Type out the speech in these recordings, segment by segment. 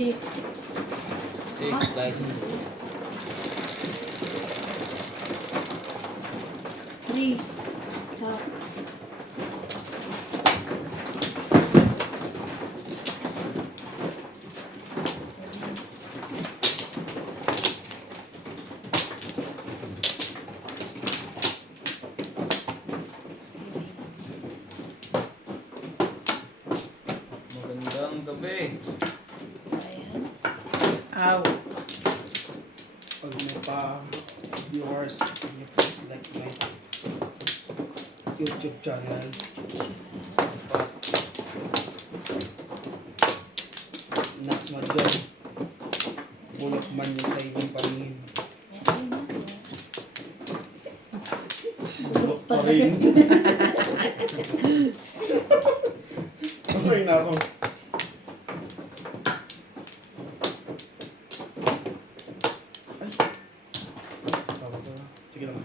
6. 6 slice. 3. Top. Magandang gabi. Ayan. Ow. Pag may viewers, you please like my YouTube channel. Nax Madjong. Bulok man yung sa ibang paningin. Okay na. Bulok pa rin. Okay na ako. Sige lang.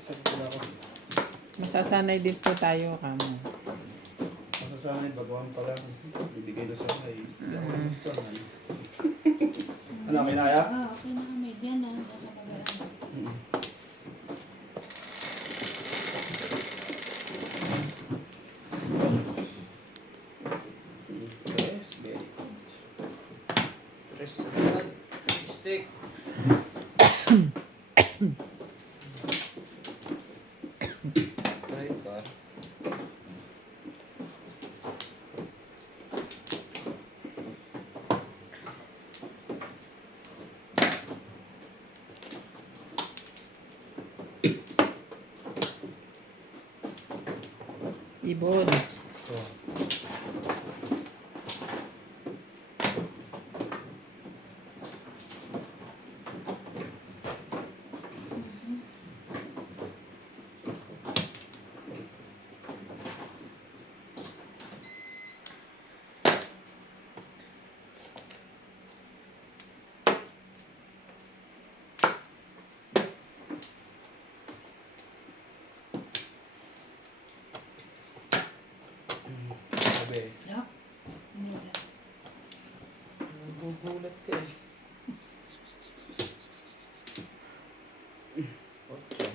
Sakit ko na ako. Masasanay din po tayo, kamo. Masasanay, baguhan pa lang. Bibigay na sanay. Hindi ako nasasanay. Ano, kinaya? Okay na kami. Diyan na. Nakapagalan. Yes, very good. Tres. Stick. Try car. Ibon. Oh. Sabi, Yup. Hindi wala. Nagugulat ka eh. 8.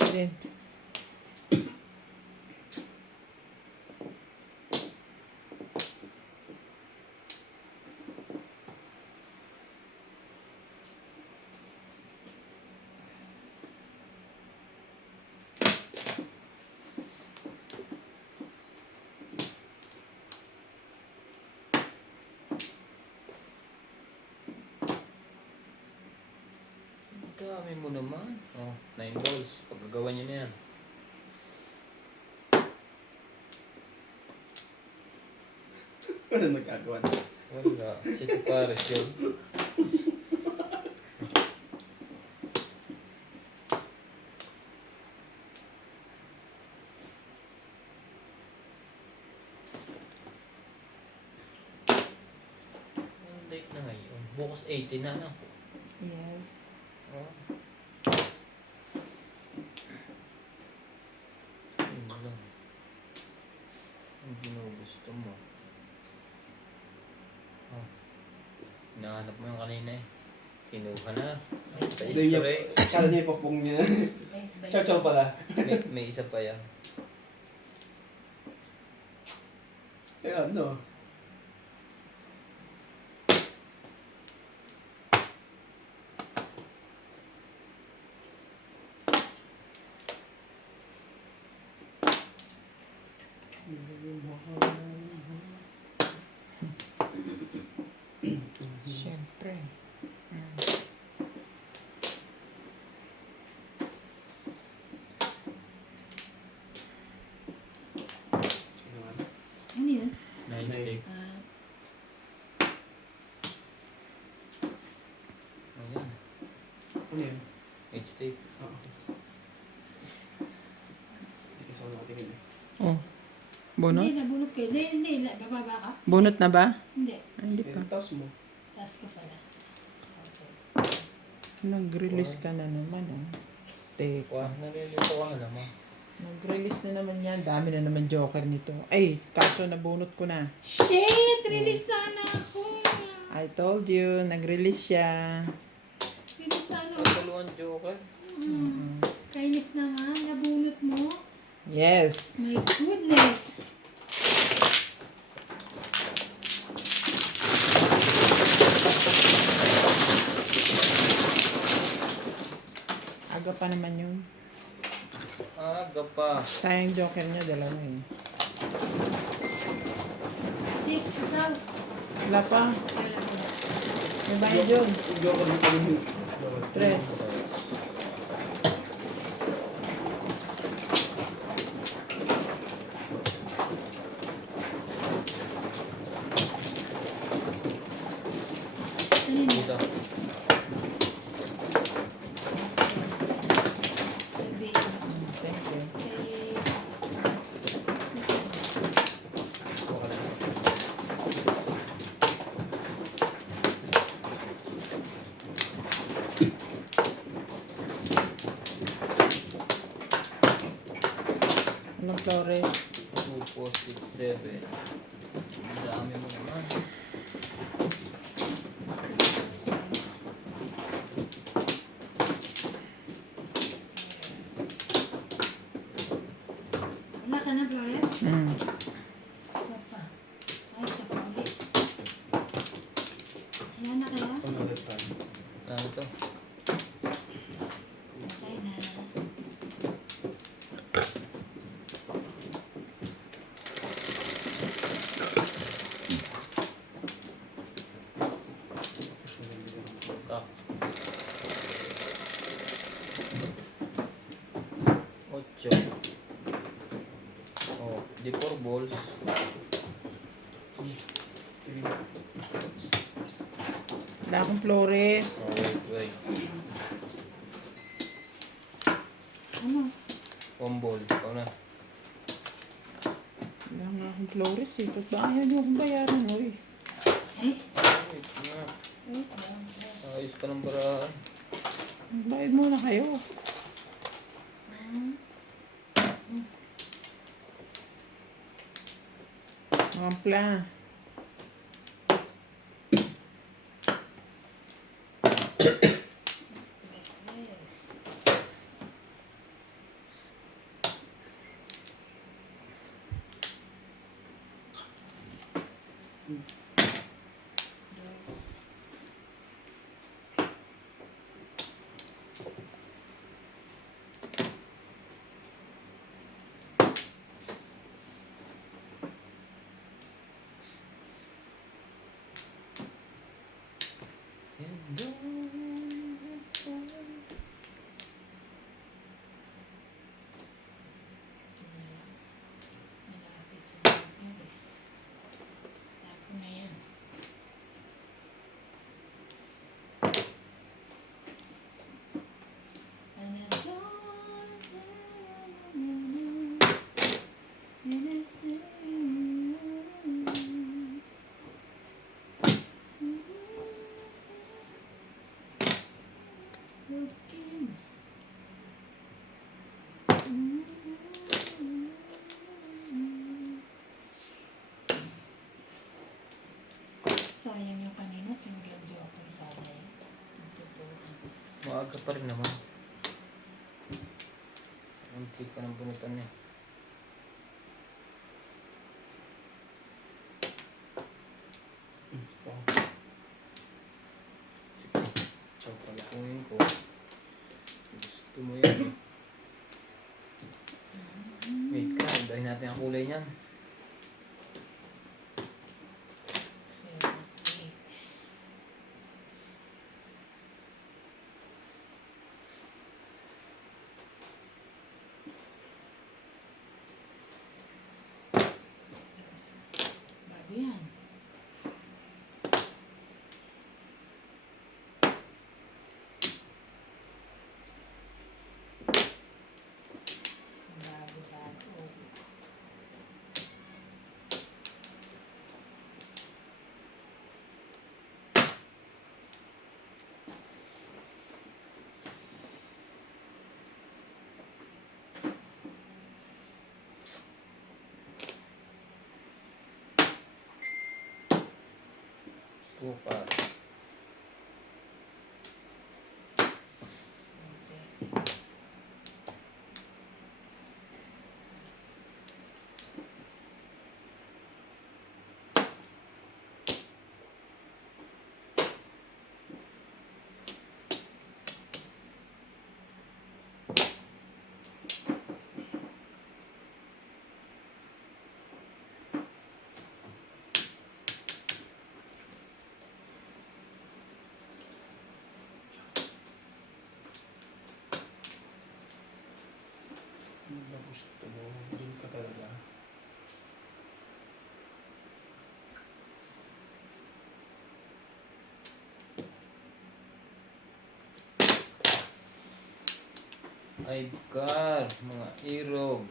Accident. Dami mo naman. Oh, 9 balls. Paggagawa niyo na yan. ano nagkagawa na? Wala. City Paris yun. Ang date na ngayon. Bukas 18 na, no? Yes. Oh. Yun lang. Ang ginugusto mo. Oh. Hinahanap mo yung kanina eh. Kinuha na. Sa Hindi niya, history. kala niya ipapong niya. Bye. Chow-chow pala. May isa pa yan. Eh ano? Siyempre. Ano yun? Nice stick. Ayan. Ano yun? 8 stick. Oo. Hindi kasi ako nakatingin eh. Oh. Bunot? Hindi, nabunot ko. Hindi. Bababa ka? Bunot na ba? Hindi. Ay, hindi pa. Taas mo. Taas ka pala. Okay. Nag-release ka na naman, oh. Teka. Wah, nalilito ka na naman. Nag-release na naman yan. Dami na naman joker nito. Ay, kaso nabunot ko na. Shit! Release sana ako. I told you, nag-release siya. Release sana Ang ako. dalawang joker. Kainis naman. Nabunot mo. Yes. My goodness. Aga pa naman yun. Aga pa. Sayang joker niya, dalawa eh. 6 daw. Wala pa. Kala ko. May bayad yun. Joker dito rin. Tres. Ano yun? Dito. Sabi. Thank you. Kay... Anong flores? 2, 4, 6, 7. Ang dami mo naman. Wala ka na, Flores? Mm. Isa pa. Ay, isa pa ulit. Ayan na kaya? Another time. Ano to? Okay na. Kak. 8. Oh, di 4 balls. Wala akong flores. Oh, wait. Ano? 1 ball. Ikaw na. Wala nga akong flores eh. Ba't ba ayaw niyo akong bayaran, oy? Eh? Wait na. Eh? Ayos ka ng baraan. Magbayad muna kayo. Ampla. Stress. Dos. Malapit sa mga eh. Tapo na yan. Sayang yung kanina, single joker sana yun. Tututuan. Maaga pa rin naman. Ang check ka ng bunutan niya. Sige. Ciao pala. Kunin ko. Gusto mo yan. Wait ka. Ibahin natin ang kulay niyan. 7, 8. Bago yan. Bago. Buka. Ano ba gusto mo? Doon ka talaga. Ay, car. Mga irog.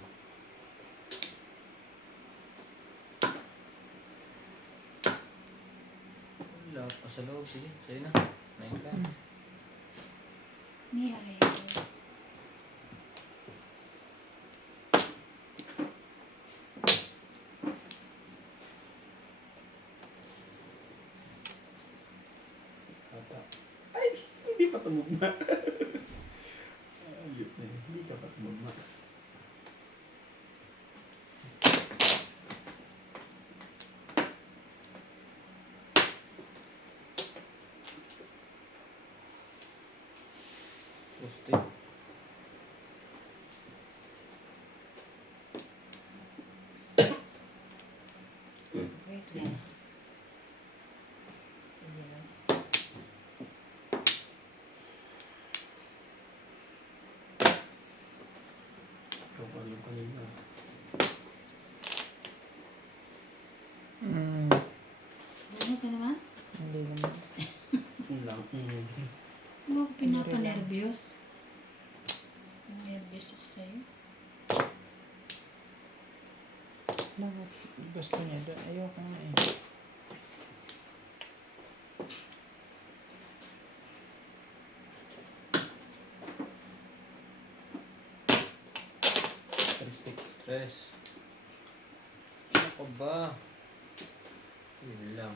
Wala pa sa loob. Sige, sa'yo na. Nain ka. May ayaw. Ata. Ay, hindi pa tumugma. Ayun na yun. Hindi ka pa tumugma. Gusto. Wait lang. Sige na. Ikaw pa yung kanina. Ano ka naman? Hindi naman. Yun lang. Ano ako pinapanervyos? Nervyos ako sa'yo. Bakit gusto niya doon? Ayoko nga eh. Karistik. Stress. Ano ka ba? Yun lang.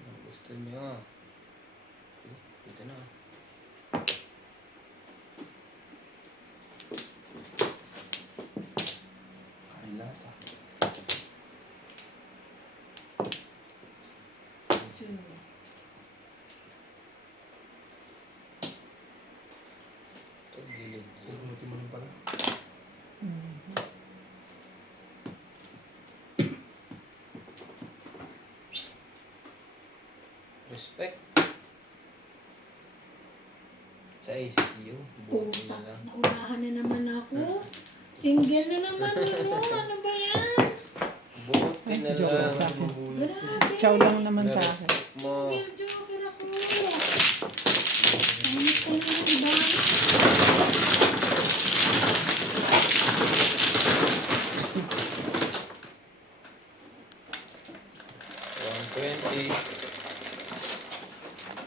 Ano gusto niyo? Okay, dito na. Kain lahat ah. Two. Ito, gilid. Pupunutin mo rin pala. Respect. Sa ICU. Buti Puta, na lang. naunahan na naman ako. Single na naman ano? Ano ba yan? Buti na Joke lang. sa akin. Grabe. Chow lang naman sa akin. Respect mo. Single joker ako. Ano ka naman ba?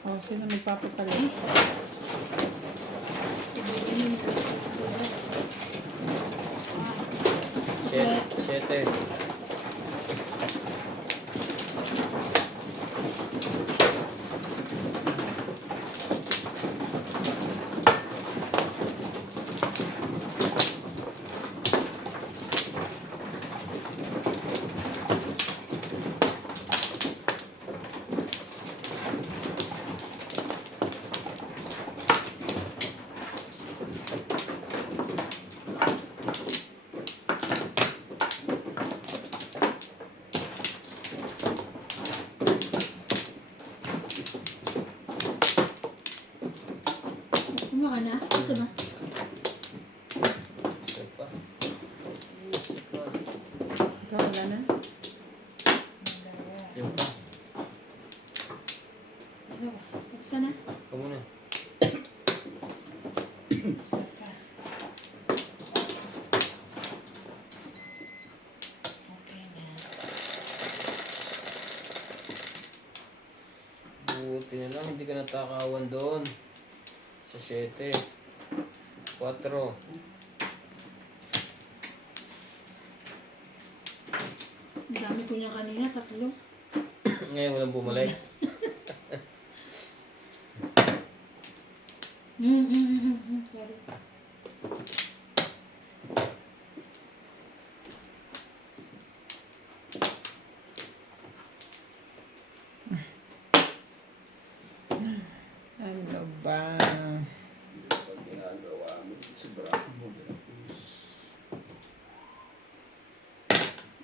Oh, sino magpapapalit? Siyete. Kuma ka na? Ito na. Isa pa. Isa pa. Ikaw, wala na? Yung pa. Ano ba? Tapos ka na? Ikaw muna. Isa pa. Okay na. Buti na lang, hindi ka natakawan doon. Sa 7. 4. Ang dami ko niya kanina, 3. Ngayon ko lang bumalik. Sorry. Ano ba? Pag ginagawa mo sa bracket mo, tapos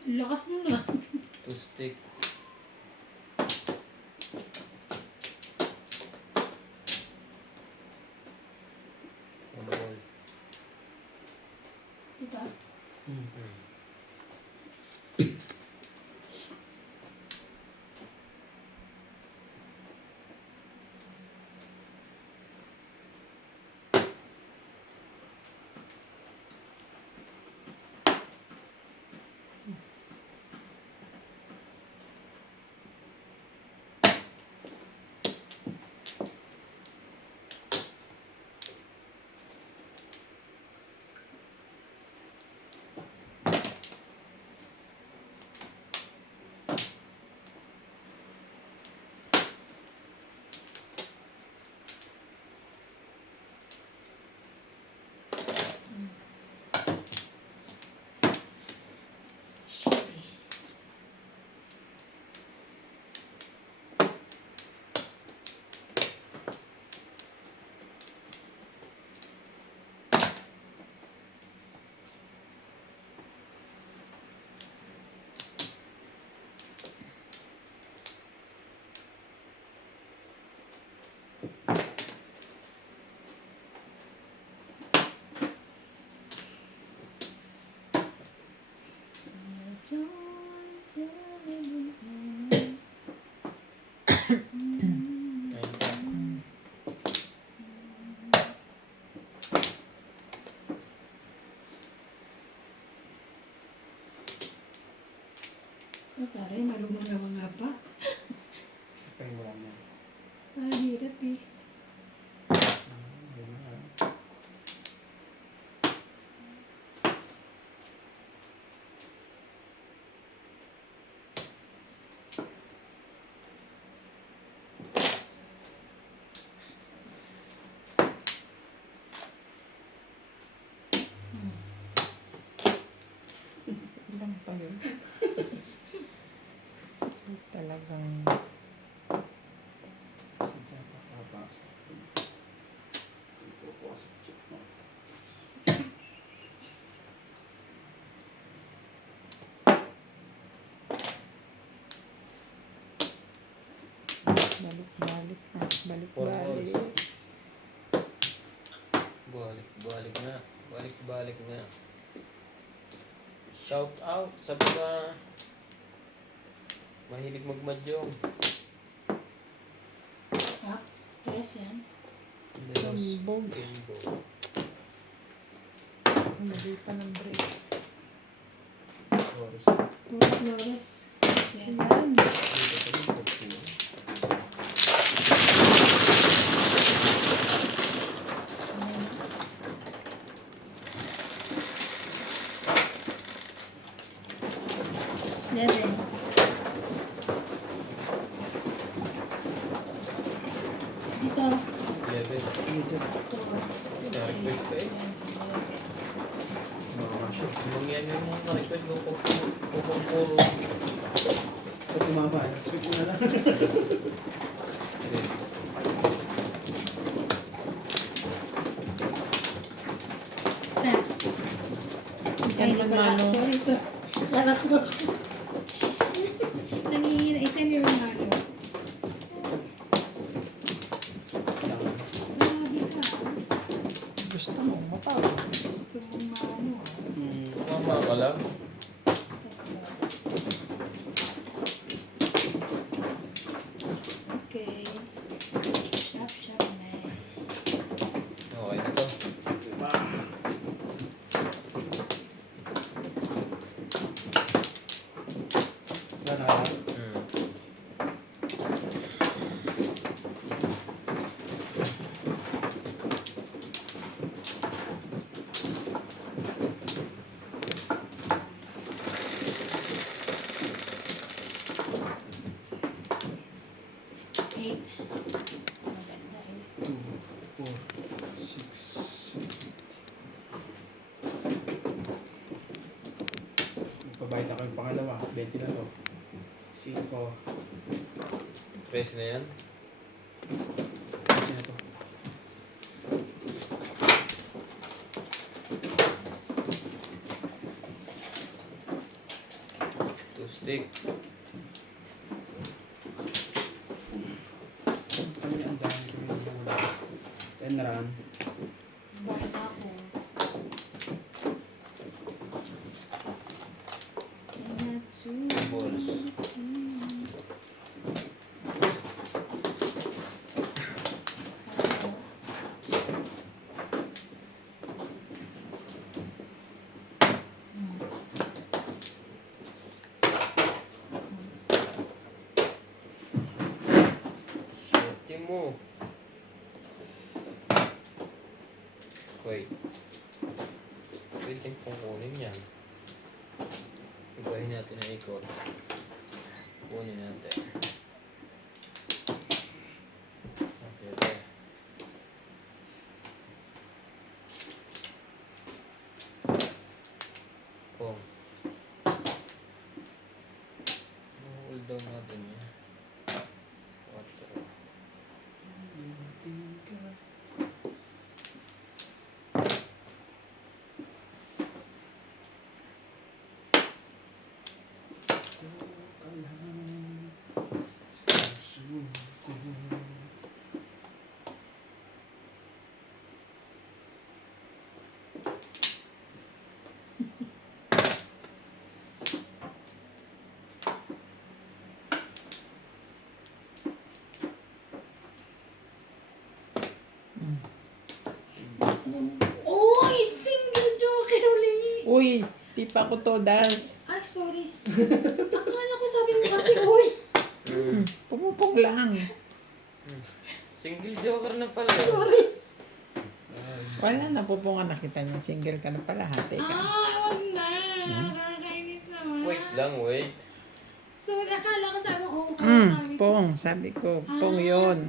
Lakas mo na. 2 stick. Ball. Ito. Taray, marunong na mga pa. kaya wala mo. Parang hirap eh. Ilang pa yun? Talagang Kasi dyan papapasa. Kung pupasok dyan mo. balik-balik na. Balik-balik. Balik na. Balik na. Shout out sa mga mahilig magmadyong. Ah, 3 yan. Lambog. Timbog. Hindi pa ng break. Oras. Puro flores. Yan lang. Dito pa rin pagpulo. Yan rin. Dito. 11. Na-request ko eh. Mga siya. Mangyan yung mga request ko kung puro. Pag tumama, speak mo na lang. Sa. Yan man, Mano. Sorry. Sarap ko. Nangihina. Isa niyo yung ano. Grabe ka. Gusto mo matawag. Gusto mong maano ah. Mama ka lang. Okay. Shop na eh. Okay na to. Diba? Gana. Magbabayad ako yung pangalawa. 20 na to. 5. 13 na yan. 15 na to. Two stick. Kami ang dami kami ng mula. 10 run. Buhay na ako. Balls. Swerte mo. Wait. Pwede kong kunin yan. Ibahin natin ang ikot. Kunin natin. Okay. Oh. Hold down natin yan. 4. Uy! Single joker ulit! Uy, di pa ako todas. Ay, sorry. Akala ko sabi mo kasi, uy! Pumupog lang. Single joker na pala. Sorry. Wala na, pupungan nakita niya. Single ka na pala, hati ka. Wag na. Nakakainis naman. Wait lang, wait. So, akala ko sabi mo, oo, sabi ko. Pong, sabi ko. Pong yun.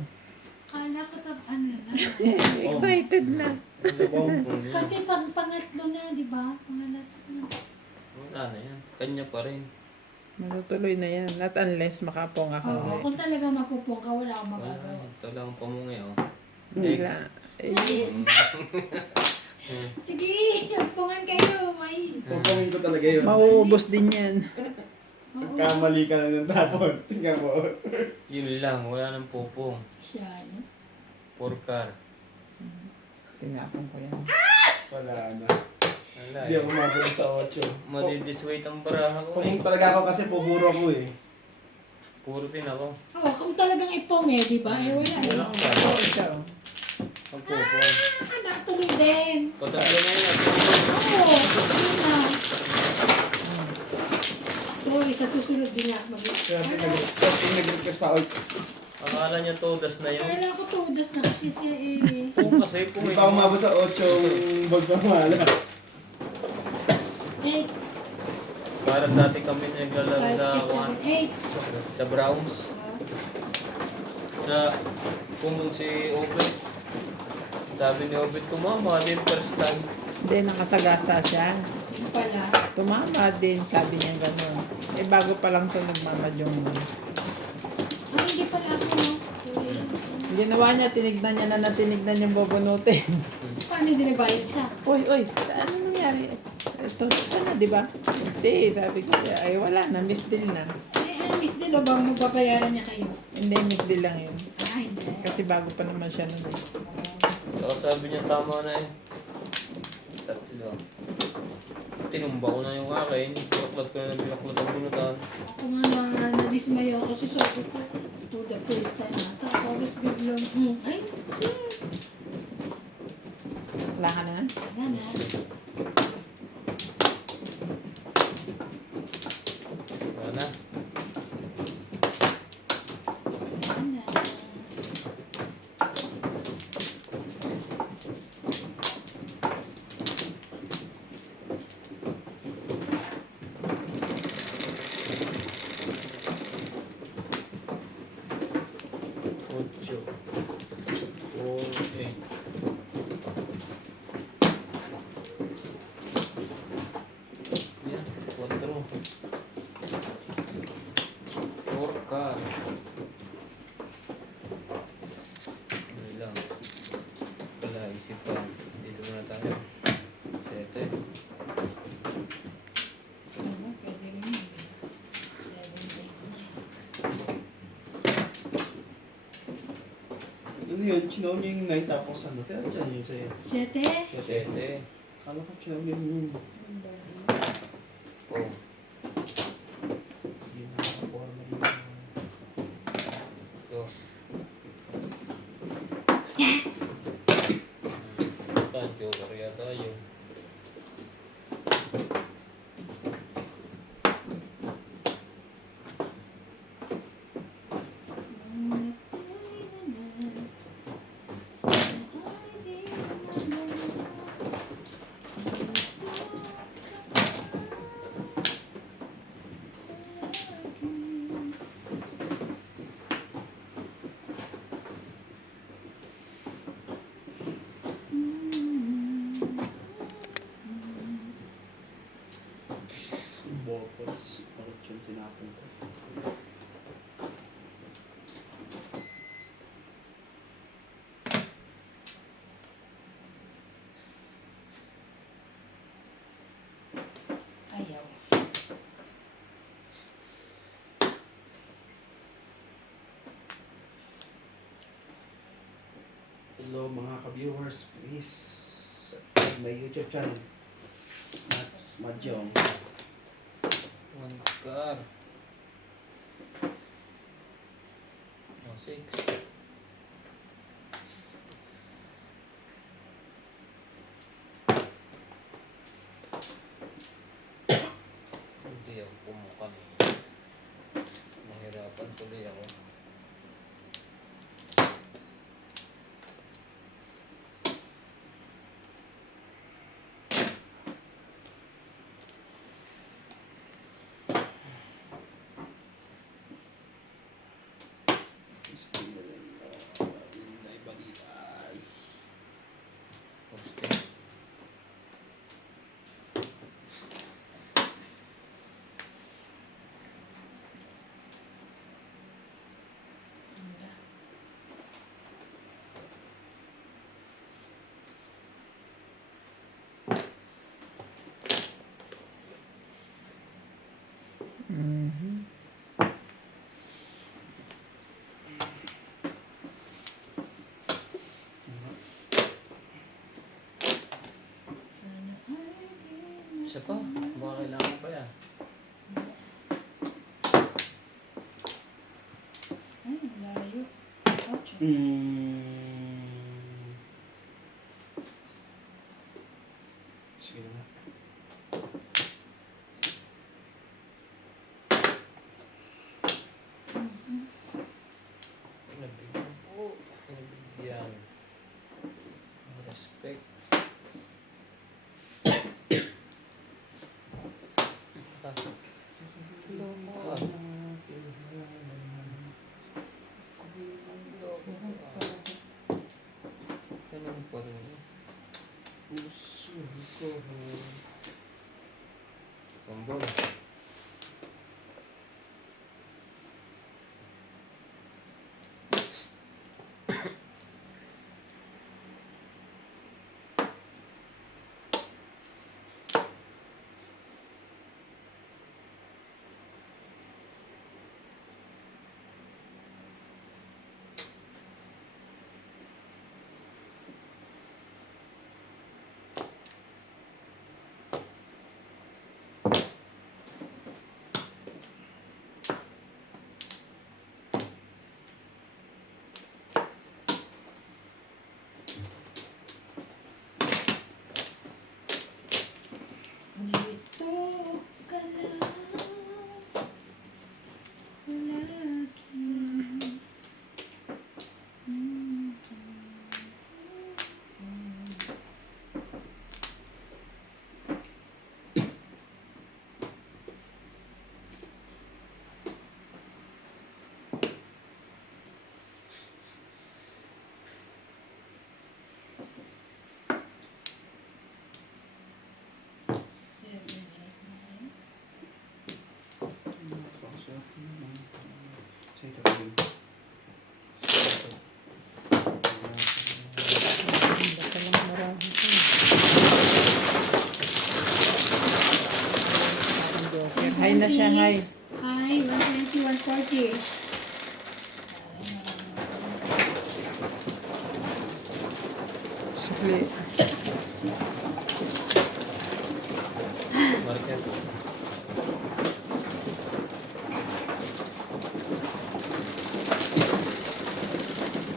Akala ko ano na. Excited na. Kasi pangatlo na, di ba? Pangatlo na. Wala na yan. Kanya pa rin. Matutuloy na yan. Not unless makapong ako. Oo, kung talaga mapupong ka, wala akong Wala. magagawa. Ito lang ang pamungi, oh. Wala. Eh, Sige, magpungan kayo, may. Pupungin ko talaga yun. mauubos din yan. Oo. Kamali ka lang ng tapon. Tingnan mo. Yun lang. Wala nang pupong. Siya, no? 4 car. Tinapon ko yan. Wala na. Wala Hindi ako eh. mabalik sa 8. Madidisweight ang baraha ko eh. Pupung talaga ako kasi pumuro ako eh. Puro din ako. Oo, kung talagang ipong eh, di ba? Eh, wala eh. Wala akong Oo, baraha. ikaw. Magpupong. Natuloy din. Patatlo na yan. Oo, yun na. Sorry, sa susunod din ako Kaya nag-request pa ako. Akala niya todas na yun. Kaya ako tudas na kasi siya eh. Pung kasi pung Hindi pa umabot sa 8 bagsa mala. 8, Parang dati kami 5, naglalaro 6, 7, 8. sa Browns. Sa pumunta si Obet. Sabi ni Obet, tumama din first time. Hindi, nakasagasa siya. Yun pala. Tumama din, sabi niya gano'n. Eh, bago pa lang ito nagmamad yung... Ay, hindi pala ako, no? Sorry. Ginawa niya, tinignan niya na tinignan yung bobonote. Paano hindi nagbayad siya? Uy, ano nangyari? Ito, ka na, di ba? Hindi, sabi ko, ay wala na, miss deal na. Eh, ano, Miss Dilo ba magbabayaran niya kayo? Hindi, miss deal lang yun. Ah, hindi. Kasi bago pa naman siya nun. Saka sabi niya tama na eh. Tatlo. Tinumba ko na yung akin. Pinaklat ko na ng pinaklat ang bunutan. Ako nga na-dismay ako kasi sabi ko, to the first time ata. Tapos biglang, ay, Wala ka na? wala na. Wala na. Wala na. Ocho. 4, 8. Ano yun? Chinaw niya yung 9 tapos ano? Kaya dyan yun sa'yo. 7. 7. Kala ko chinaw niya yun. Oh. Hindi na nakakuha na yun. Dos. Tan joker yata yun. Bopos. Bakit yung tinapon ko? Ayaw. Hello mga ka-viewers, please subscribe my YouTube channel. That's Mahjong. 1 car. Oh, 6. Hindi ako pumukan. Nahirapan tuloy ako. Posting. Mhm. Isa pa? Baka kailangan pa yan. Ay, layo. Ouch. Sige na. Nabigyan po. Nabigyan. Respect. Ganun pa rin. Puso ko. Kumbol. Dito ka lang lagi. Seven, eight, nine. Sa ito pa din. Baka lang marami ito. Parang joker. Hi na siya, hi. Hi, 120, 140. Sukli. Market.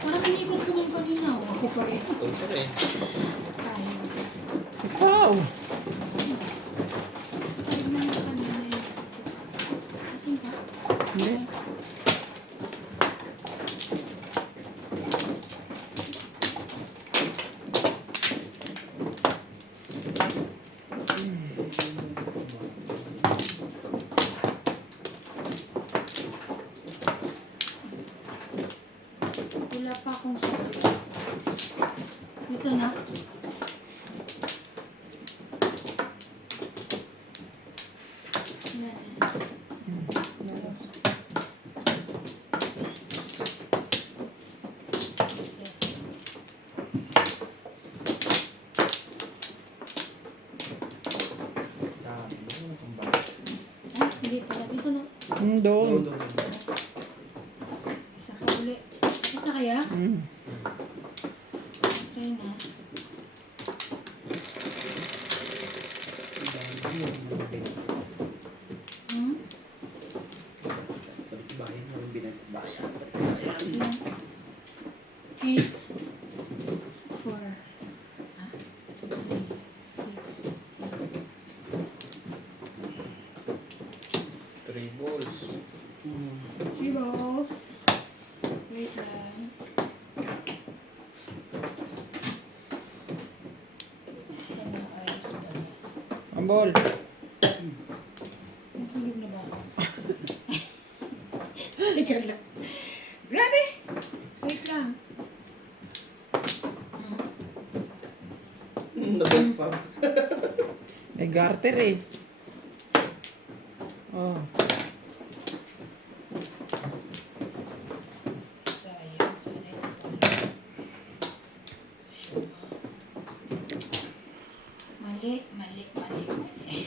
Parang inikot ko ng kanina. Oh, ako pa rin. Ito pa rin. Ayaw. Ikaw. Ayaw na ng kanina eh. Akin ka? Hindi. Wala pa akong sabi. Ito na. Yan. Dami. Ano kang ba? Ah, hindi pala. Dito na. Doon. Doon. Isa pa uli. Isa kaya? Mm. Okay na. Hmm? Bayan mo yung binagbayan. Ilan? 8. 4. 6. 3 balls. 3 balls. Wait lang. Ano, ayos pala. Ang ball. Natulog na ba ako? Teka lang. Grabe! Wait lang. Ah, Nabalik pa. May garter eh. Oh. sayang. Sana ito pala. Sure. Mali, mali, mali, mali.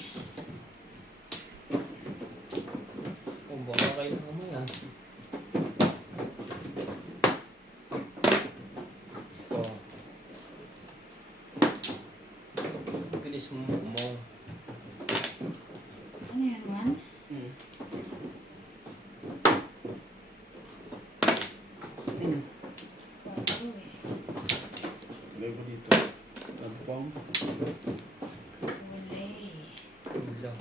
Oh, baka kayo mamaya. Oh. Bilis mo mo. Ano yan, man? Quatro eh. Lagay ko dito. Tampong. Wala eh. Yun lang.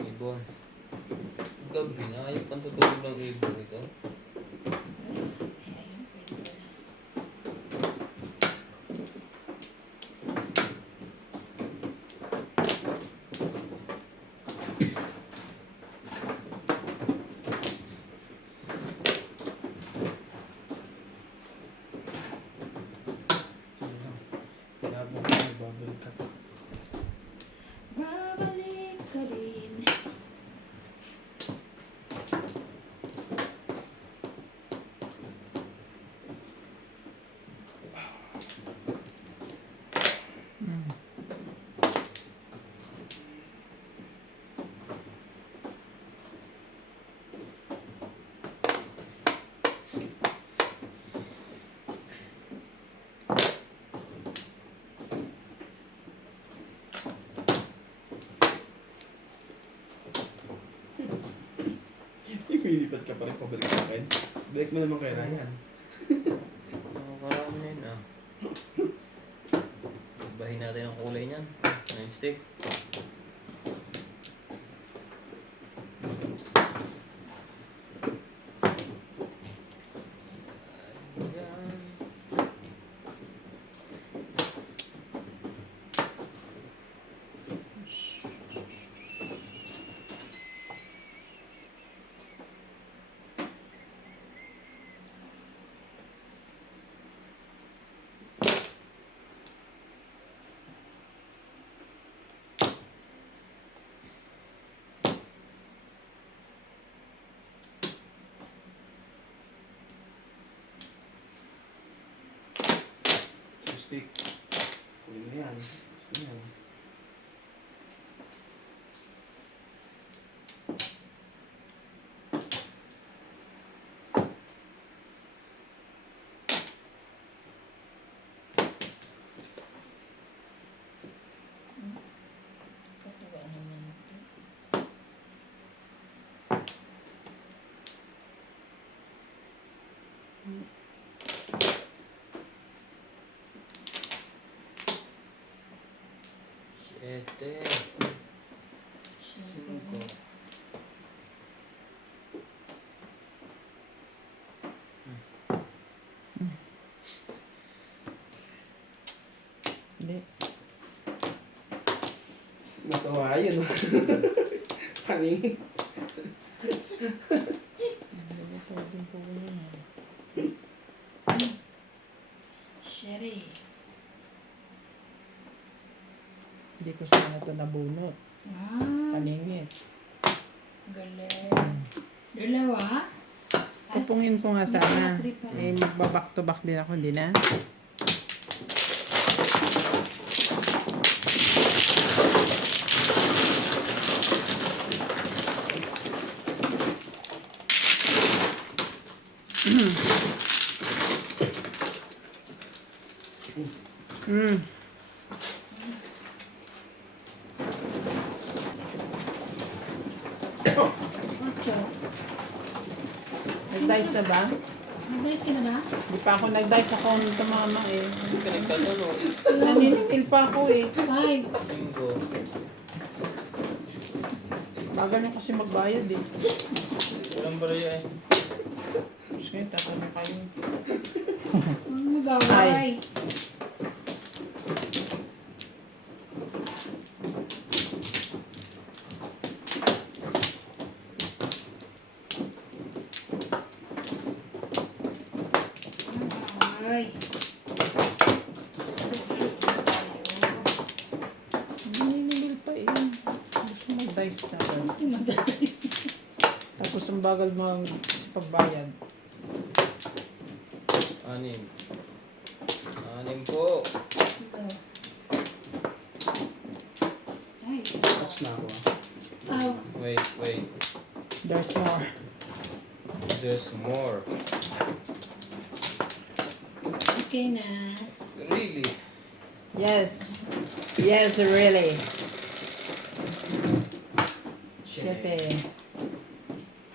Ibon. Gabi na. Ayaw pang tutulog ng ibon ito. Ayun, pwede pala. Kaya mo ko babalik ka. Babalik ka rin. Mm. Yung ilipad ka pa rin pabalik sa akin. Balik mo naman kay Ryan. Nakakarami na yun ah. Ibahin natin ang kulay niyan. Ano yung stick? Ayan. Yung stick. Kunin mo yan. Gusto mo yan. 7. 5. Hindi. Natawa yun. Paning. Hindi ko pwedeng kukunin. Sherry. Hindi ko sana ito nabunot. Ah, Paningit. galing. Dalawa? Pupungin ko nga sana. Three pa. Eh, magbaback to back din ako, hindi na. Mm. Ocho. Nag-dice na ba? Nag-dice ka na ba? Hindi pa ako nag-dice ako nung tumama eh. Hindi ka nagtatanong. Naniningil pa ako eh. Five. 5. Bagal nyo kasi magbayad eh. Walang barya eh. Tapos ngayon, tatalo kayo. Ang magaway. Ay. Ay. Naniningil pa eh. Gusto mag-dice na. Gusto mag-dice. Tapos ang bagal mag pagbayad. 6. 6 po. Ay. Touch na ako. Ow. Wait. There's more. There's more. Okay na. Really? Yes. Yes, really. 7.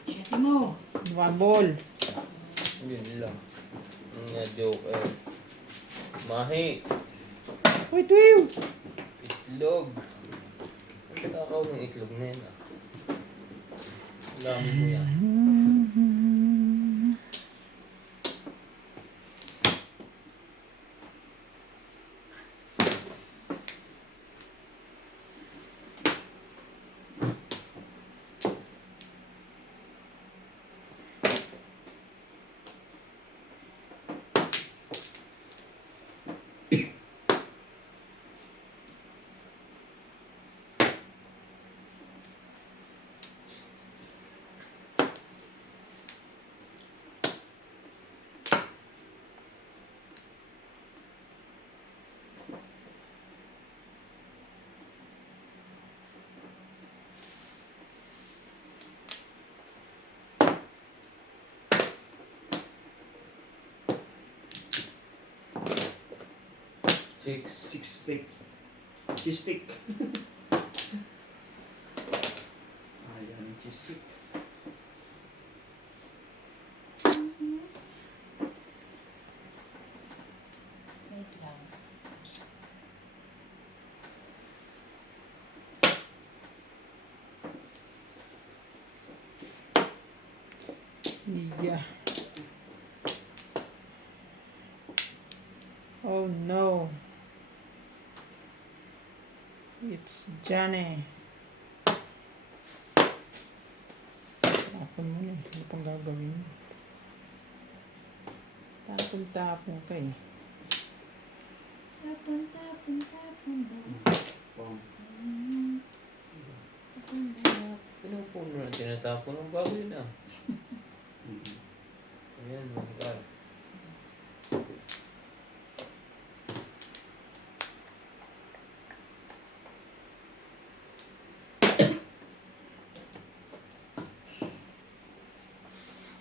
Siyete mo. One ball. Yun lang. Nga joke eh. Mahi. Wait, wait. Itlog. Ang takaw ng itlog na yun ah. Ang dami mo yan. Six. 6 stick. Cheese stick. Ayan, cheese stick. Wait lang. Yeah. Oh no. It's Johnny. Tapon mo na eh. Ano pang gagawin mo? Tapon ka eh. Tapon ba? Bom. Tapon ba? Pinupuno na tinatapon ng baboy na. Ayan, mga kar.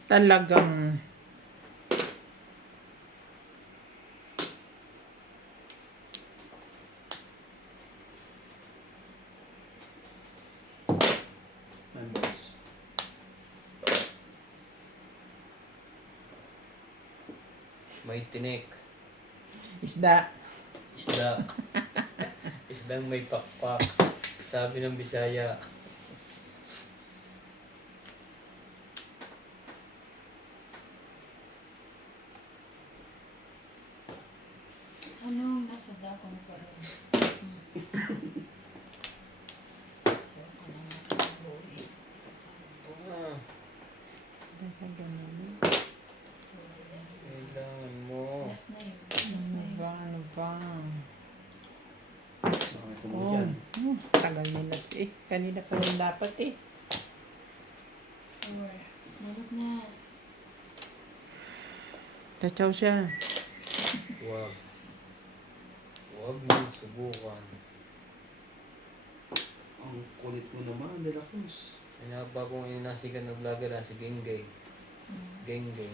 Talagang Members. May tinik. isda. Isda. Isdang may pakpak. Sabi ng Bisaya. Anong nasa dakong pa rin? Ah, Teka, ganun. kailangan mo. Last na yun. Last na yun. Ano ba? Okay, kung Oh, dyan. tagal nila. Kanina pa rin dapat eh. 4. Magot na. Tachaw siya. Huwag. Huwag mong subukan. Ang kulit mo naman, De La Cruz. Kanya pa kung inasikan ng vlogger na si Genggay. Genggay.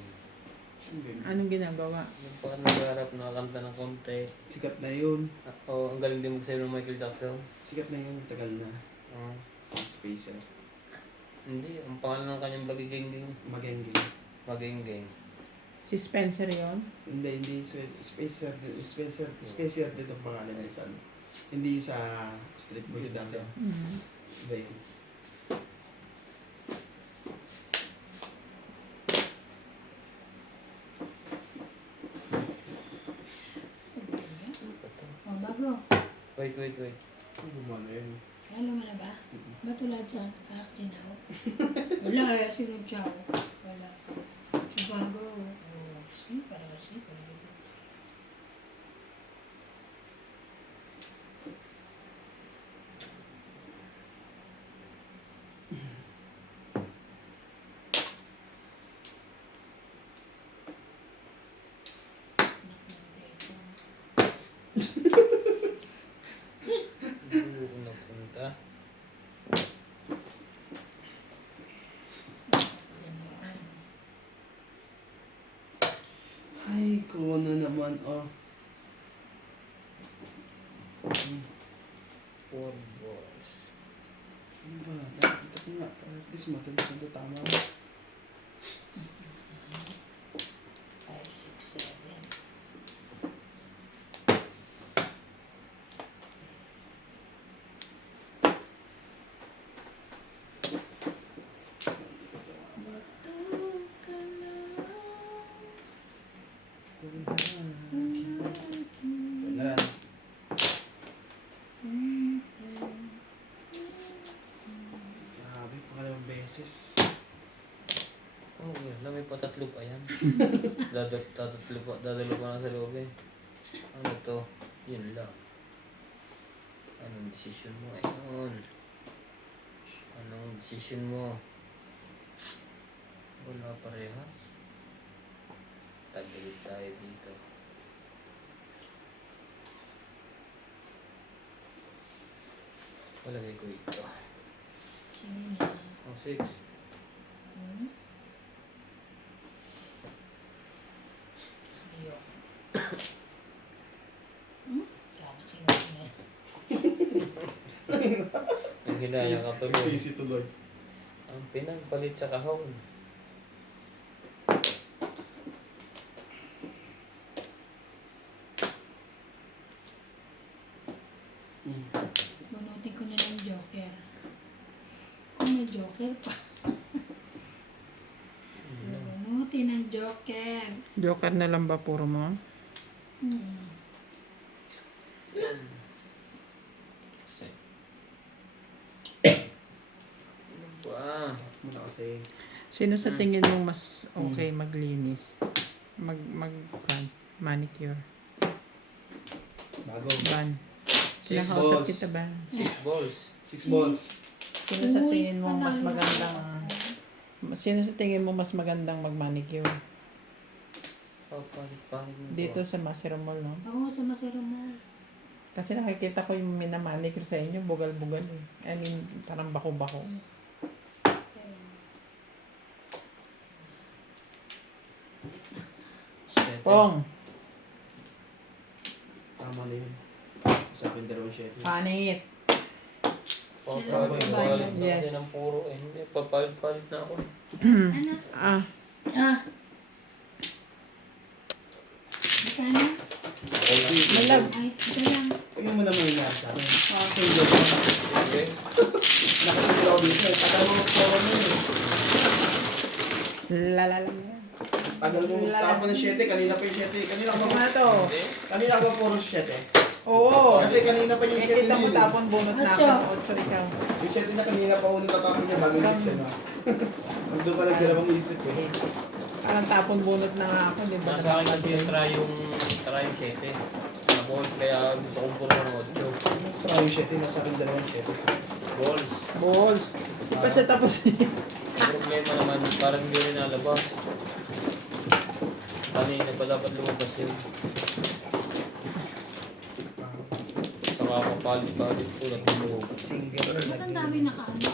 Siyempre, Anong ginagawa? Yung pa nag-harap nakakanta ng konti. sikat na yun. Oo, ang galing din magsayo ng Michael Jackson. Sikat na yun, tagal na. Oo. Si Spacer. Hindi, ang pangalan ng kanyang vlog Genggay. Magengge. Magenggay. Si Spencer yon. Hindi. Spacer din ang pangalan niya sa ano. Hindi sa Street Boys dati. Iba yun. Ano ba to? O, bago. Wait. Ano gumana yun? Alam mo na ba? Ba't wala dyan? Aktinaw? Wala eh. Sino Chow? Wala. Si bago. Oh, si. Para kasi. Para dito kasi. Hindi ko napunta. Ay, kuha na naman. Oh. Four balls. Ano ba? Dapat nga. At least maganda tama. 5, 6, 7. Ganun. Grabe, pangalawang beses. Oh, yun. May patatlo pa yan. Dadalo pa lang sa loob eh. Ano to? Yun lang. Anong decision mo? Ayun. Anong decision mo? Wala parehas. Tagilid tayo dito. Palagay ko ito. Sige na. Oh, 6. Hmm? Ayoko. Hmm? Tsaka sino. Ang hinaya ka tuloy. Sisi tuloy. Ang pinagpalit sa kahon. Bunutin ko na lang joker. Kung may joker pa. Bunutin ang joker. Joker na lang ba puro mo? Hmm. Ano ba? Muna kasi. Sino sa tingin mo mas okay maglinis? Manicure. Bago. Ban. 6 Kinakausap balls. kita ba? 6 balls. 6 balls. Sino sa Uy, tingin mo mas panalo magandang ako. Sino sa tingin mo mas magandang mag-manicure? Papalit-palit mo Dito to. sa Masero Mall, no? Oo, sa masarap mo. Kasi nakikita ko yung minamanicure sa inyo, bugal-bugal eh. I mean, parang bako-bako. Siyete. Pong! Tama na yun. Sa akin 2 Panit! Papalit-palit na Yes. kasi ng puro eh. Hindi, papalit-palit na ako eh. Ano? Ah, Ah. Magkano? malag. Ay, ito lang. Tingnan mo naman yung nangyari sa akin. Ah. Single ko. Okay. Nakasingle ako dito eh. Tagal mo po mo eh. Lalala. Tagal mo. Tapos ng 7, kanina pa yung 7. Kanina Ano pa nga to? Kanina pa puro 7. Oo. Kasi kanina pa yung 7 Kita mo yun. tapon bunot na Atso. ako. 8 ikaw. Yung 7 na kanina pa ulit natapon niya bago yung 6 ano. Nandun pa nagdalawang isip eh. Parang tapon bunot na nga ako, di ba? Nasa akin kasi yung try yung 7. Tapos kaya gusto kong puro ng 8. Saka yung 7, nasa akin dalawang 7. Balls. Balls. Di pa siya tapos Problema naman, parang hindi rin nalabas. Kanina pa dapat lumabas yun. Saka kapalit-palit po nagtulog. Single. Ba't ang dami nakaano?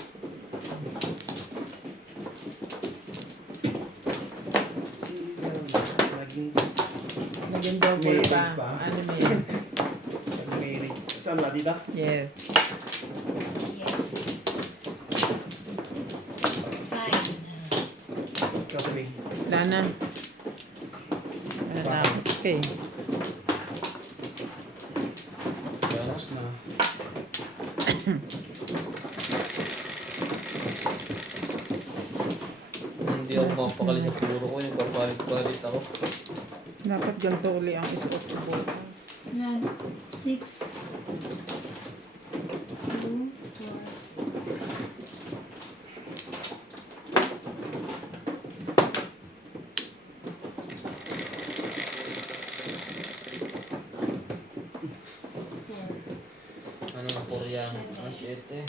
Single. Naging Naging double May pa. ring pa. Ano na yun? nag-married. Saan ba dito? Yes. Yeah. Fine. Katabing. Wala na. Wala na. Okay. Kaya Tapos na. hindi ako mapakali sa puro ko, yung papalit-palit ako. Dapat ganito uli ang isuot ko bukas. Yan. 6. 2, 4, 6. Ano na Koreano? 7.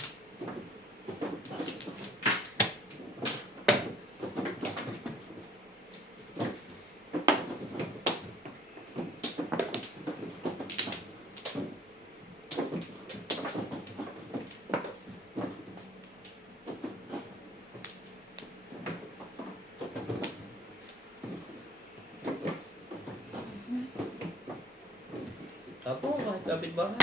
Tapos, kahit kapit bahay.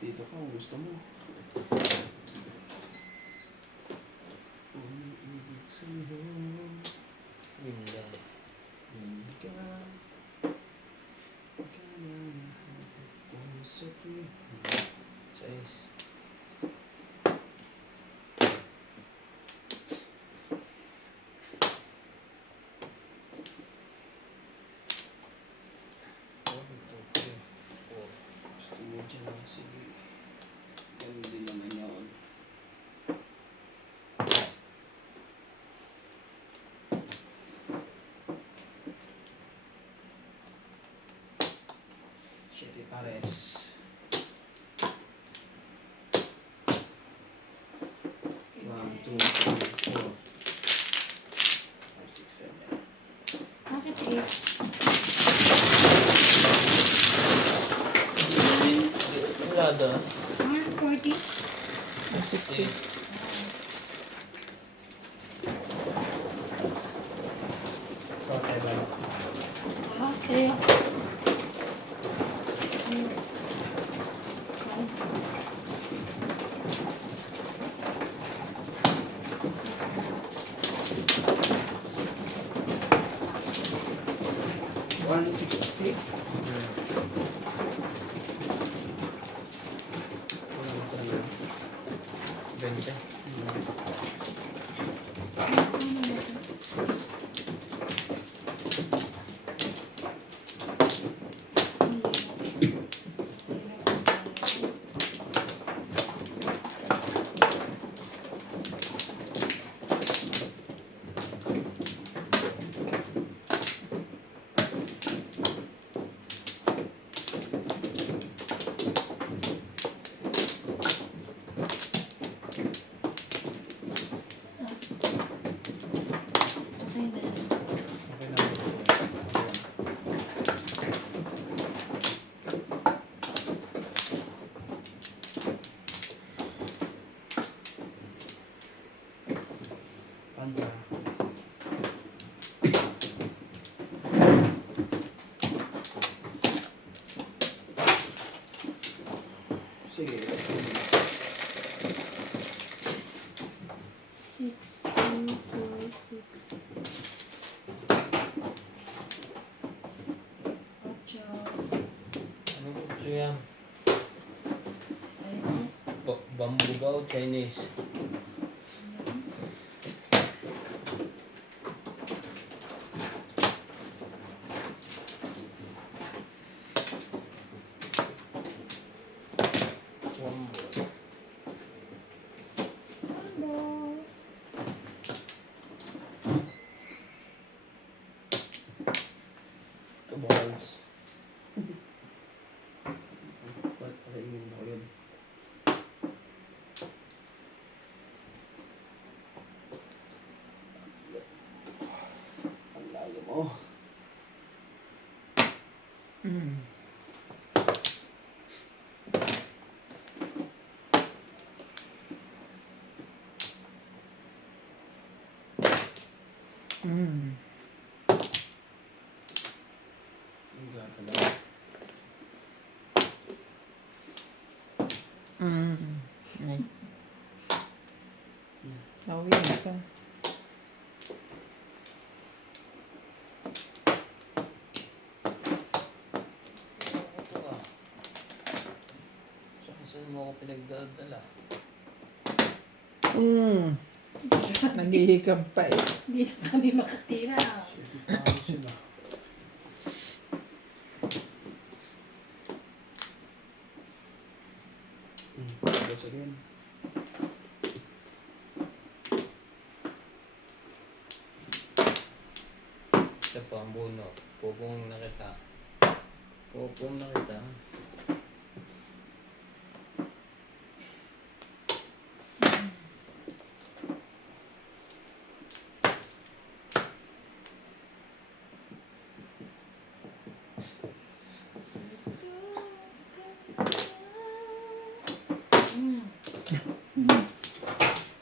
Dito ka kung gusto mo. Umiibig sa'yo. Yun lang. Hindi ka. Kung sa tuwing. 6. Gusto mo dyan. Sige. Ganun din naman yun. Siete pares. 1, 2, 3, 4. 5, 6, 7. Bakit 8? Wala daw. 140? 60. Whatever. Ah, sa'yo. One 60. Wala pa rin. 20. Sige, let's go. 6, 2, 4, 6. 8. Anong kutso yan? Ayun. Bamboo ba o Chinese? Bamboo. Hello. Ito balls. Ba't palaingin ako yun? Ang layo mo. Mm. Mm. Ang gagalaw. Mm. Ay. Nawin ka. Ito ah. Saan mo ako pinagdadala? Mm. Naghihikab pa eh. Dito kami makatira. Sige, paano sila? Once again. Isa pa ang buno. Pupong na kita. Pupong na kita.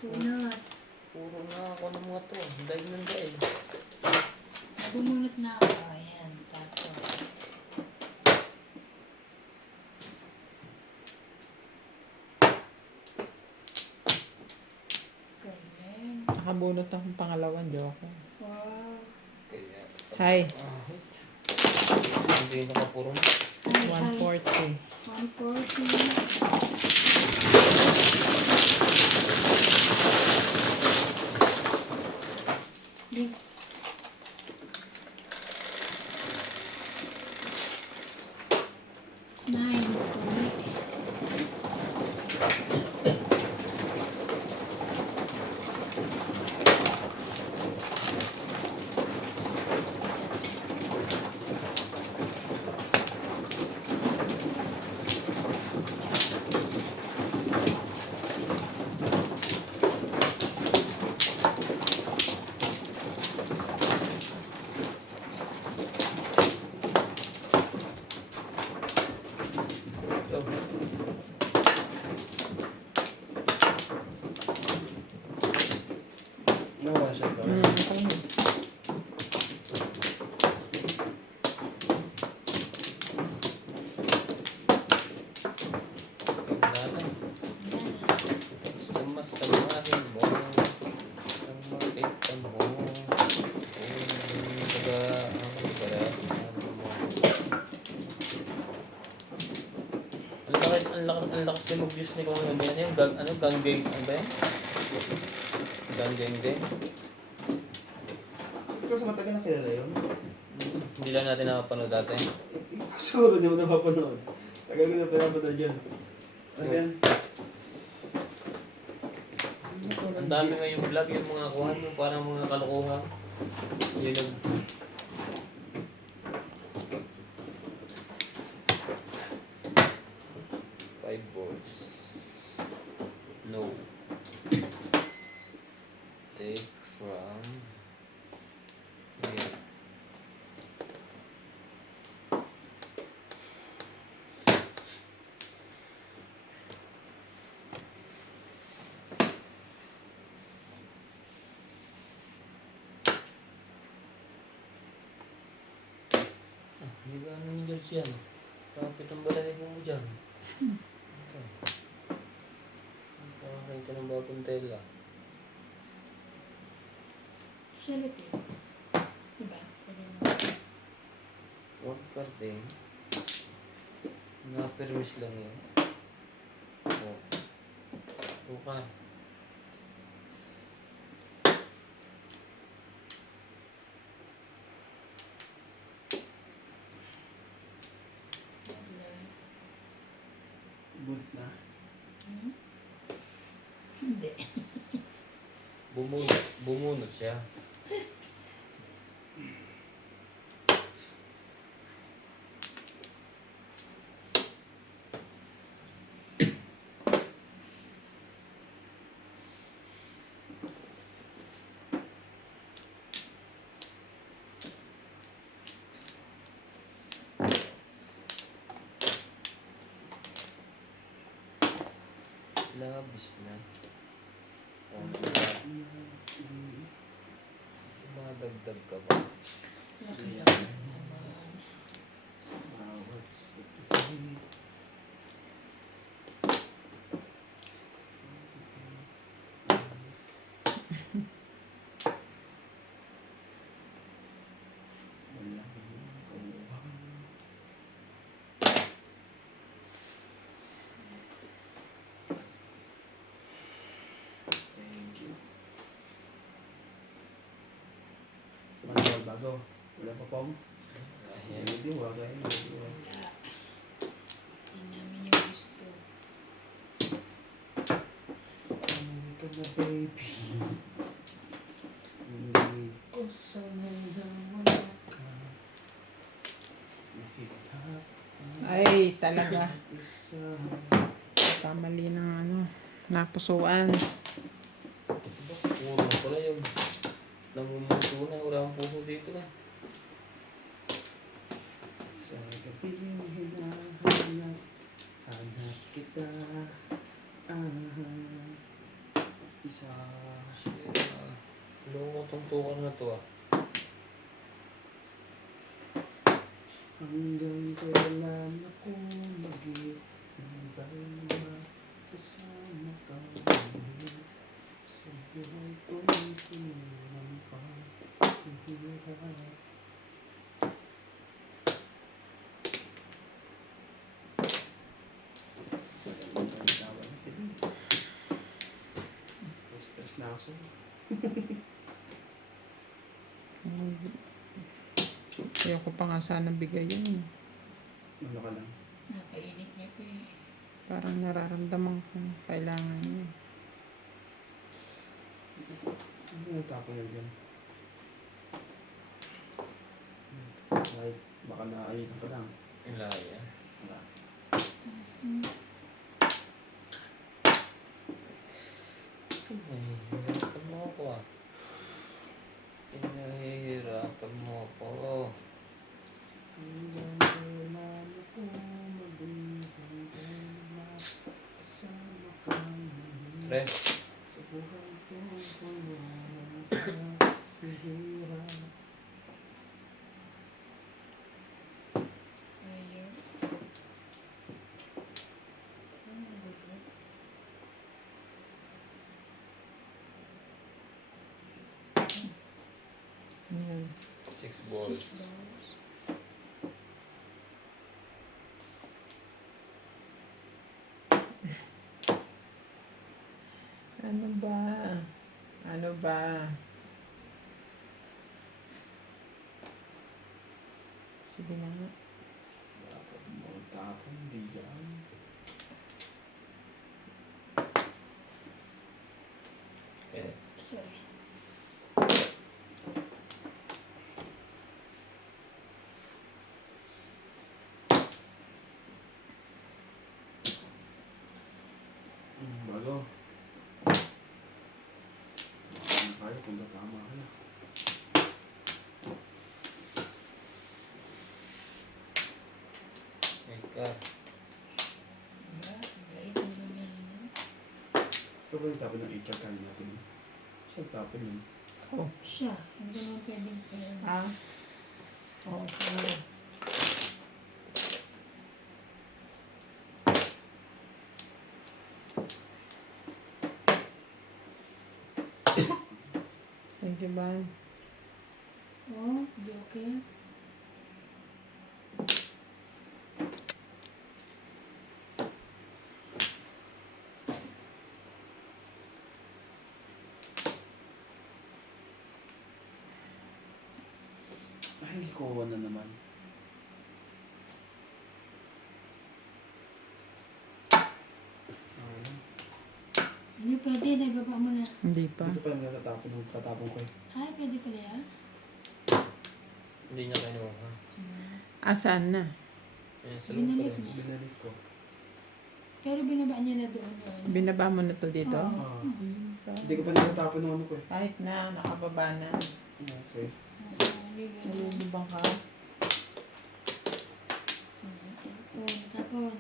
Bunot. Puro na ako ng mga to. Dahil ng dahil. Bumunot na ako. Ayan. Tapos. Galing. Nakabunot akong pangalawan, joke. Wow. Kaya. Hi. Hindi na ka puro na. Ay, ay. 140. 140. Di. Nine. Ulit. Nawa siya to. Mm. Wala na. Sumasamahin mo. Samakita mo. Kung baga ang baraan mo. Ang lakas din mag-views ni kung ano ba yan yung gang gang, ano ba yan? Gang gang din. Ikaw sa matagal na kilala yun? Hindi lang natin napapanood dati. Ikaw siguro hindi mo napapanood. Tagal ko na pinapanood dyan. Ano yan? Ang dami ngayong vlog, yung mga kuhan mo, parang mga kalokohan. Yun ang... Five balls. No. Take from... Here. Hindi ka ano ni George yan. Kapit ang balay mo dyan. Okay. ito ng bagong tela. Sellotape. Diba? Pwede mo. Huwag karting. Na-permis lang yun. Oh. Bukan. Bulit na. Hmm? Hindi. Bumunot siya. Labis na. Oh, madagdag ka ba? Laki-laki naman. Sa bawat sakit. Walang kauhan. Thank you. Manual bago. Wala pa pong? Ayan. Hindi, wala kayo. Wala. Hindi namin yung gusto. Umuwi ka na, baby. Hindi ko sanay na wala ka. Nahighap Ay, talaga. ang isa. Kamali ng ano, napusuan. Puro na pala yung namumuso na. Wala akong puso dito na. Sa gabing hinahanap, hanap kita. Isa. Loko tong tukar na to ah. Hanggang kailan ako maghihintay na kasama ka muli. Sa buhay ko'y pinulang paghihirap. Stress na ako sa'yo. Ayoko pa nga sana bigay yun. Ano ka lang? Napainit niya po eh. Parang nararamdaman ko kailangan niya. Ano yung tapon yun yan? Ay, baka naayin ka lang. Ilaya. Wala. Pinahihirapan mo ako ah. Pinahihirapan mo ako. Hanggang kailan ako maghihintay na kasama ka muli. Pre, Sa buhay ko pinulang paghihirap. Ayaw. Ayan. 6 balls. Ano ba? Ano ba? Sige na nga. Dapat mo tapon diyan. Eh, Sorry. Bago. Ano kayo kung tama kayo? Eka. Diba? Bait ang ganyan mo. Ikaw ba yung tapon ng ichakan natin? Saan tapon yun? Oh. Siya. Hindi naman pwedeng pwede. Ah. Oh, sorry. ba? Oh, joker. Ay, kuha na naman. Hindi pwede, naibaba mo na. Hindi pa. Hindi ko pa tatapon ko eh. Ay, pwede pala yan. Hindi niya kinuha. Asan na? Ayan, sa loob Binalik pa rin. niya. Binalit ko. Pero binaba niya na doon yun. Binaba mo na to dito? Oo. Ah. Hindi ko pa natatapon ng ano ko eh. Kahit na, nakababa na. Okay. Hindi ganun. Nalulubang ka. Tapon.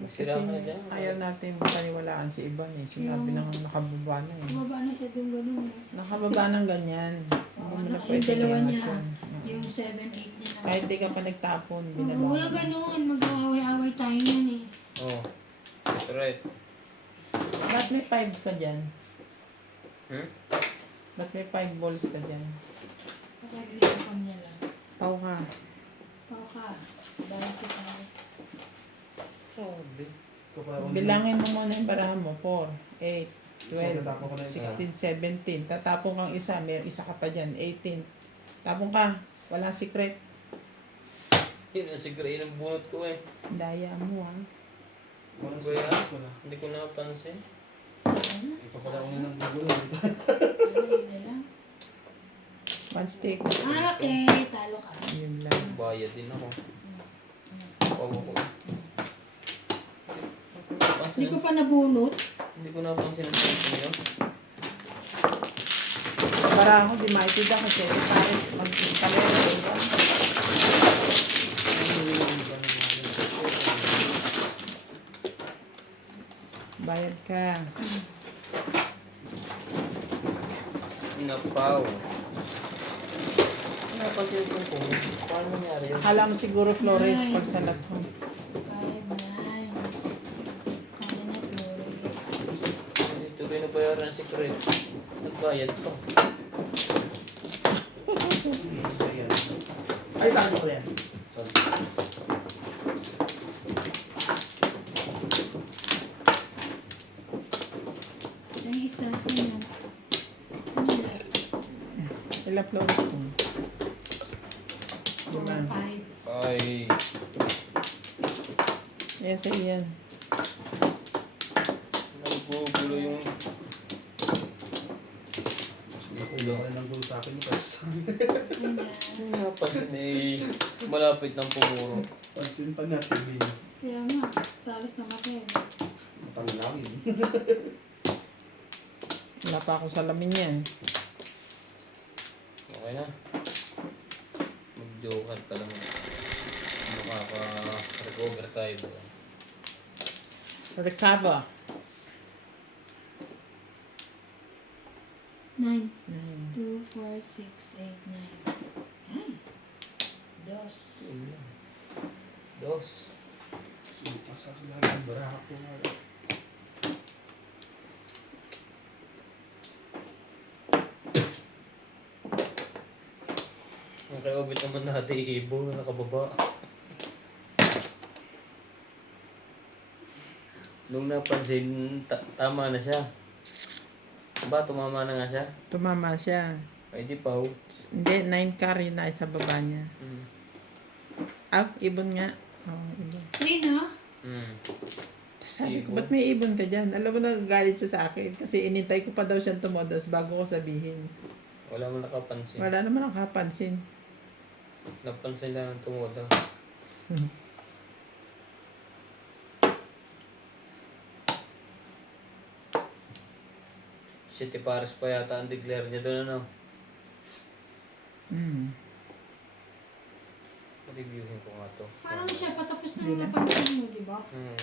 Magsira ka na dyan. Ayaw natin paniwalaan si Iban eh. Sinabi Yung- nang nakababa na eh. Bumaba na siya doon ganun. Nakababa ng ganyan. Oo, Hindi mo na yung pwede dalawa iangat niya. yun. Yung 7-8 niya na. Kahit di ka pa nagtapon, binaba Oo, mo. wala ganun. Mag-aaway-aaway tayo yan eh. Oh. That's right. Ba't may 5 ka dyan? Hmm? Ba't may 5 balls ka dyan? Pagkagilipan niya lang. Pau ka. Pao ka. Balik ka sa Sabi. Ikaw pa ako. Bilangin mo muna yung barahan mo. 4, 8, So, 12, tatapon ko na isa. 16, 17. Tatapon kang isa. May isa ka pa dyan. 18. Tapon ka. Walang secret. Yun ang sigurain ng bunot ko eh. Daya mo ha. Walang Kuya? sikat ko na. Hindi ko napansin. Sana. Ipapala ko na ng gugulo. Ayun na lang. One stick. Ah, okay. Talo ka. Yun lang. Bayad din ako. Pawa ko. Hindi ko pa nabunot. Hindi ko napansin ang punto niyo. Para ako di maitida kasi tayo mag-kalera. Diba? Bayad ka. Napaw. Napansin ko po. Paano nangyari yun? Akala mo siguro Flores pag salat mo. 5-9. Ano na, Flores. Hindi tuloy na bayaran ang secret. Nagbayad ko. Sige. Ay, sa akin ko yan. Sorry. Ang isa, sino? Ano last? Ilang Flores mo? Diba? 4-5. Ay. Yan sa iyan. Nagbubulo yung... Nakulo ka ng gulo sa akin. Tapos, Ayan. Napansin eh. Malapit ng pumuro. pansin pa natin. Kaya nga, talas na kayo. Mapangalangin. Wala pa ako salamin yan. Okay na. Mag-joker ka lang. Makaka-recover tayo doon. Recover. 9. 9. 2, 4, 6, 8, 9. Ay! Dos. Dos. Masak lagi ang baraha ko. Ang kaya-ubit naman natin ibo na nakababa. Nung napansin, tama na siya. Ba, tumama na nga siya? Tumama siya. Ay, di pa. Hindi, 9 carry na sa baba niya. Hmm. Ah, ibon nga. Oh, ibon. 3, no? Hmm. Sabi ko, Ibon. ba't may ibon ka dyan? Alam mo, nagagalit siya sa akin. Kasi inintay ko pa daw siyang tumodas bago ko sabihin. Wala mo nakapansin. Wala naman ang kapansin. Napansin lang ang tumoda. City Paris pa yata ang declare niya doon, ano? Mm. Reviewin ko nga to. Parang siya patapos na Hindi na. napansin mo, di ba? Hmm.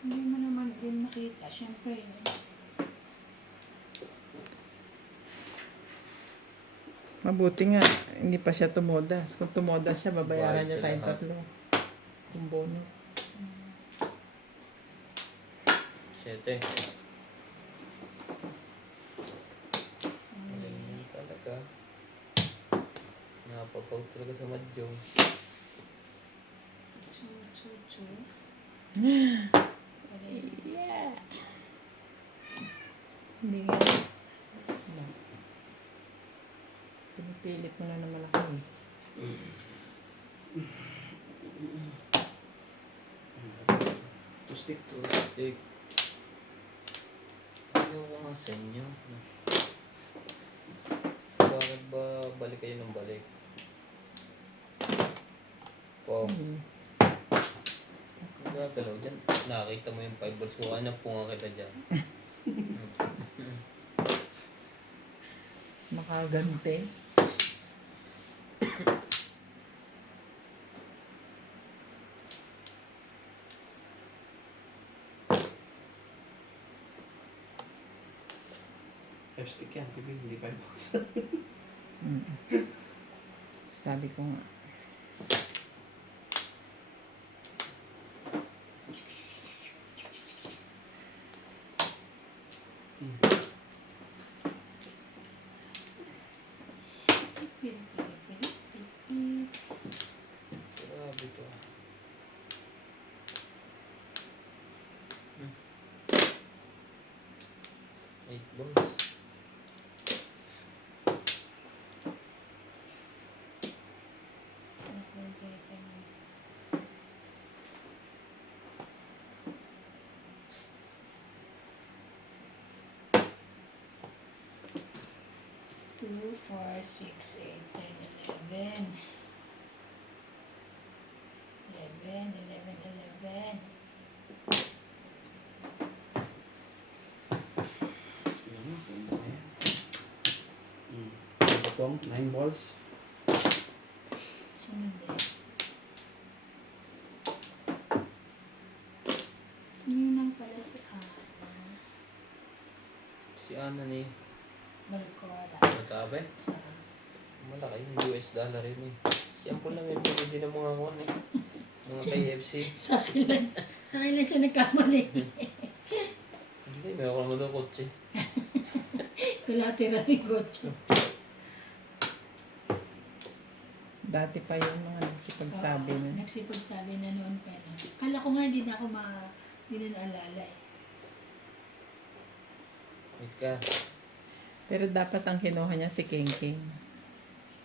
Hindi mo naman din nakita. Siyempre, Mabuti nga, hindi pa siya tumodas. Kung tumodas siya, babayaran Bayad niya siya tayong lahat. tatlo. Kung bono. 7. Ganyan talaga. Napapaw talaga sa madyong. Chu. Pare. Yeah. Hindi nga. Ano? Pinipilit mo na naman ako eh. To stick to. Tik. Ayaw ko nga sa inyo. Bakit ba balik kayo ng balik? Wow. Gagalaw dyan. Nakakita mo yung 5 balls ko. Ano po nga kita dyan? Makagante. F-stick yan, hindi 5 bucks. Sabi ko nga. Grabe to. 8 balls. Two, 4, 6, 8, 10, 11. 11. Pong, 9 balls. Sunod eh. Yun lang pala si Ana. Si Ana ni Balcora. Matabe. Malaki yung US dollar yun eh. Siyempre lang yung pinili ng mga kuwan eh. Mga KFC. Sa akin lang siya nagkamali. Hindi, meron ko daw kotse. Wala tira ni Gocho. Dati pa yung mga nagsipagsabi na. Nagsipagsabi na noon pa na. Kala ko nga hindi na ako hindi na naalala eh. Wait ka. Pero dapat ang kinuha niya si King King.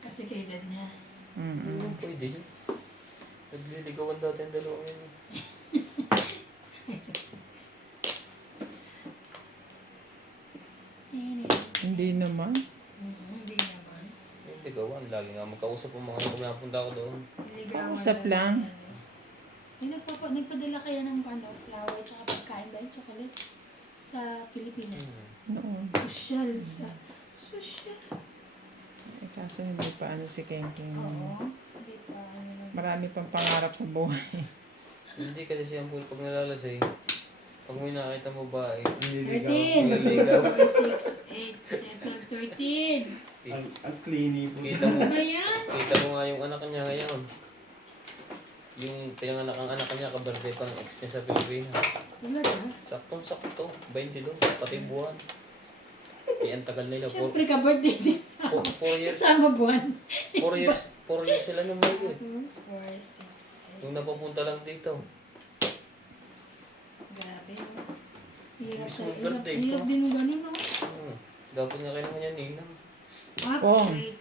Kasi kay dad niya. Oo, pwede yun. Nagliligawan dati ang dalawang yun eh. Ay, sorry. Hindi naman. Hindi naman. Yung ligawan, lagi nga magkausap ang mga pumapunta ko doon. Niligawan Usap lang. Ay, nagpadala kaya ng flower tsaka pagkain ba yung chocolate sa Pilipinas. Noon. Social. Social. Eh, kaso hindi pa ano si King King. Oo. Hindi pa ano. Marami pang pangarap sa buhay. Hindi kasi siya po pag nalalasay. Pag may nakita mo ba eh. 13. Nililigaw. 4, 6, 8, 13. Ang cleany po. Kita mo, Ano ba yan? kita mo nga yung anak niya ngayon. Yung pinanganak ang anak niya, kabirthday pa ng ex niya sa Pilipinas. Talaga? Saktong-sakto, 22, pati buwan. Eh, ang tagal nila. Siyempre ka birthday din sa 4 years. kasama buwan. 4 years sila nung may 2, 4, 6, 8. Nung napapunta lang dito. Grabe, no? Hirap Gusto sa mo birthday pa? hirap din mo ganun, no? Dapat nga kayo naman yan, Ninang. Ah, Pong. wait.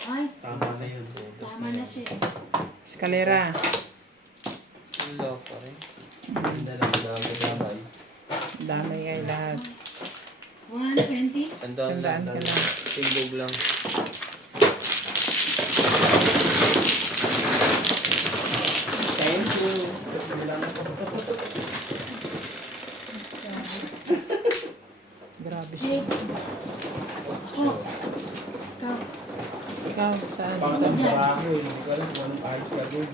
Ay, Tama na yun. tama na siya. Eskalera. Wala pa rin. Ang dalawa. Damay ay lahat. 120? Tandaan lang. Sandaan ka lang. Timbog lang. Thank you. Kasi bilang ako. Grabe siya. 8. Ako. Ikaw. Ikaw, saan? Pangtang barako eh. Hindi ko alam kung anong ayos gagawin.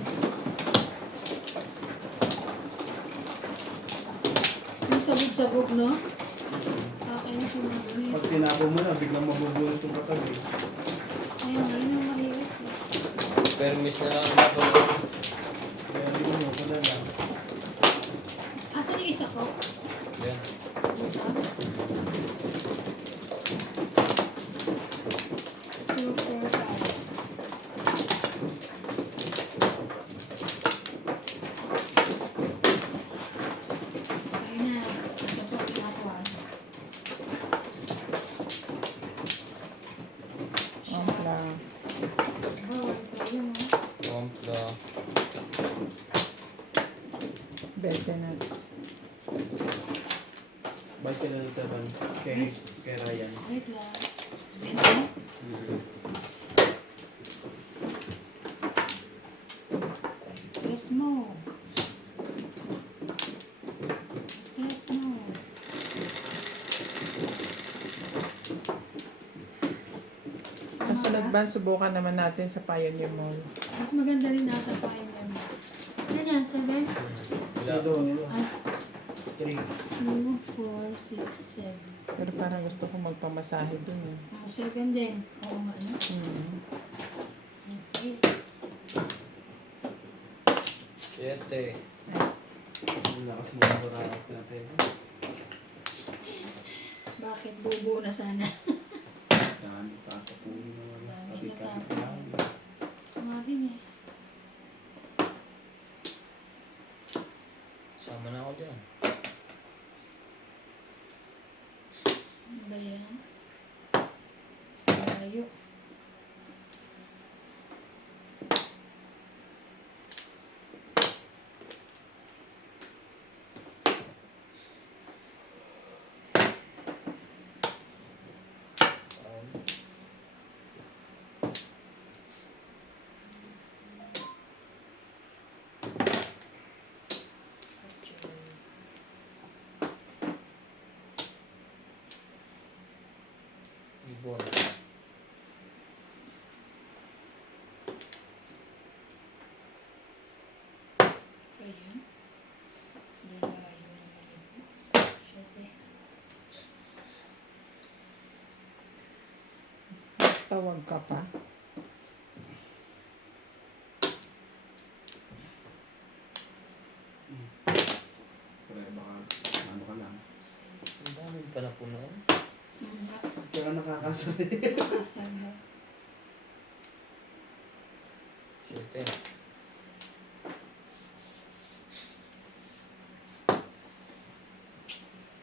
Yung sabog-sabog, no? Okay na siya mga ganun. Pag tinapo mo na, biglang mabubulot yung katabi. Ayun, ayun ang mahirap. Permis na lang ang dapat. Kaya hindi mo na lang. Asan yung isa ko? Yan. Ito. 2, 4, 5. Kaya na. Ito po, pinakawan. Ompla. Bawal pa yun, oh. Kompla. Betenat. Balik ka na nito ron. Kay Ryan. Wait lang. Bente? Press mo. Press mo. Sa sunod ban, subukan naman natin sa Pioneer Mall. Mas maganda rin ata pa yun. Ano yan? 7? Wala. Ito, ito. Ah, 3. 2, 4, 6, 7. Pero parang gusto ko magpamasahe dun eh. 7 din. Oo nga, ano? Mm. 6. 7. Ang lakas mo ang barakot natin. Bakit bubuo na sana? Dami pa ako po yun. Dami Pati ka ka. tapos. Mga din eh. Sama na ako dyan. Ano ba yan? Layo. Ayun. Ibon. Ayun. Layo naman ito. 7. Tawag ka pa. Pero baka ano ka lang. Ang dami pa na punuan. Kaya nakakasari. Nakasal ba? 7.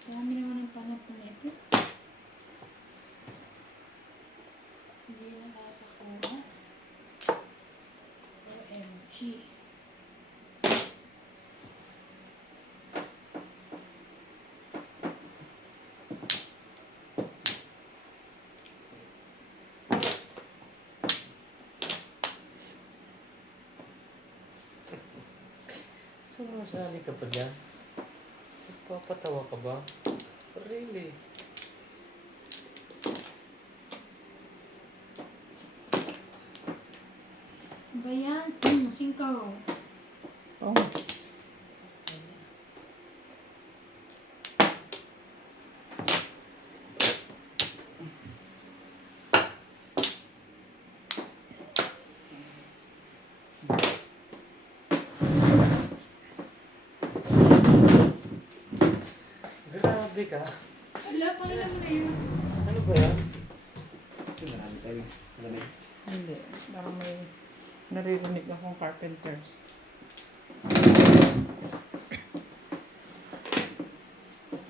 Dami naman ang panapon ito. Hindi na nakakakuha. OMG. Sumasali ka pa dyan? Nagpapatawa ka ba? Really? Ano ba yan? 5. Oh, Grabe ka. Wala, pakita mo na yun. Ano ba yan? Kasi marami tayo. Marami. hindi. Parang may naririnig akong carpenters.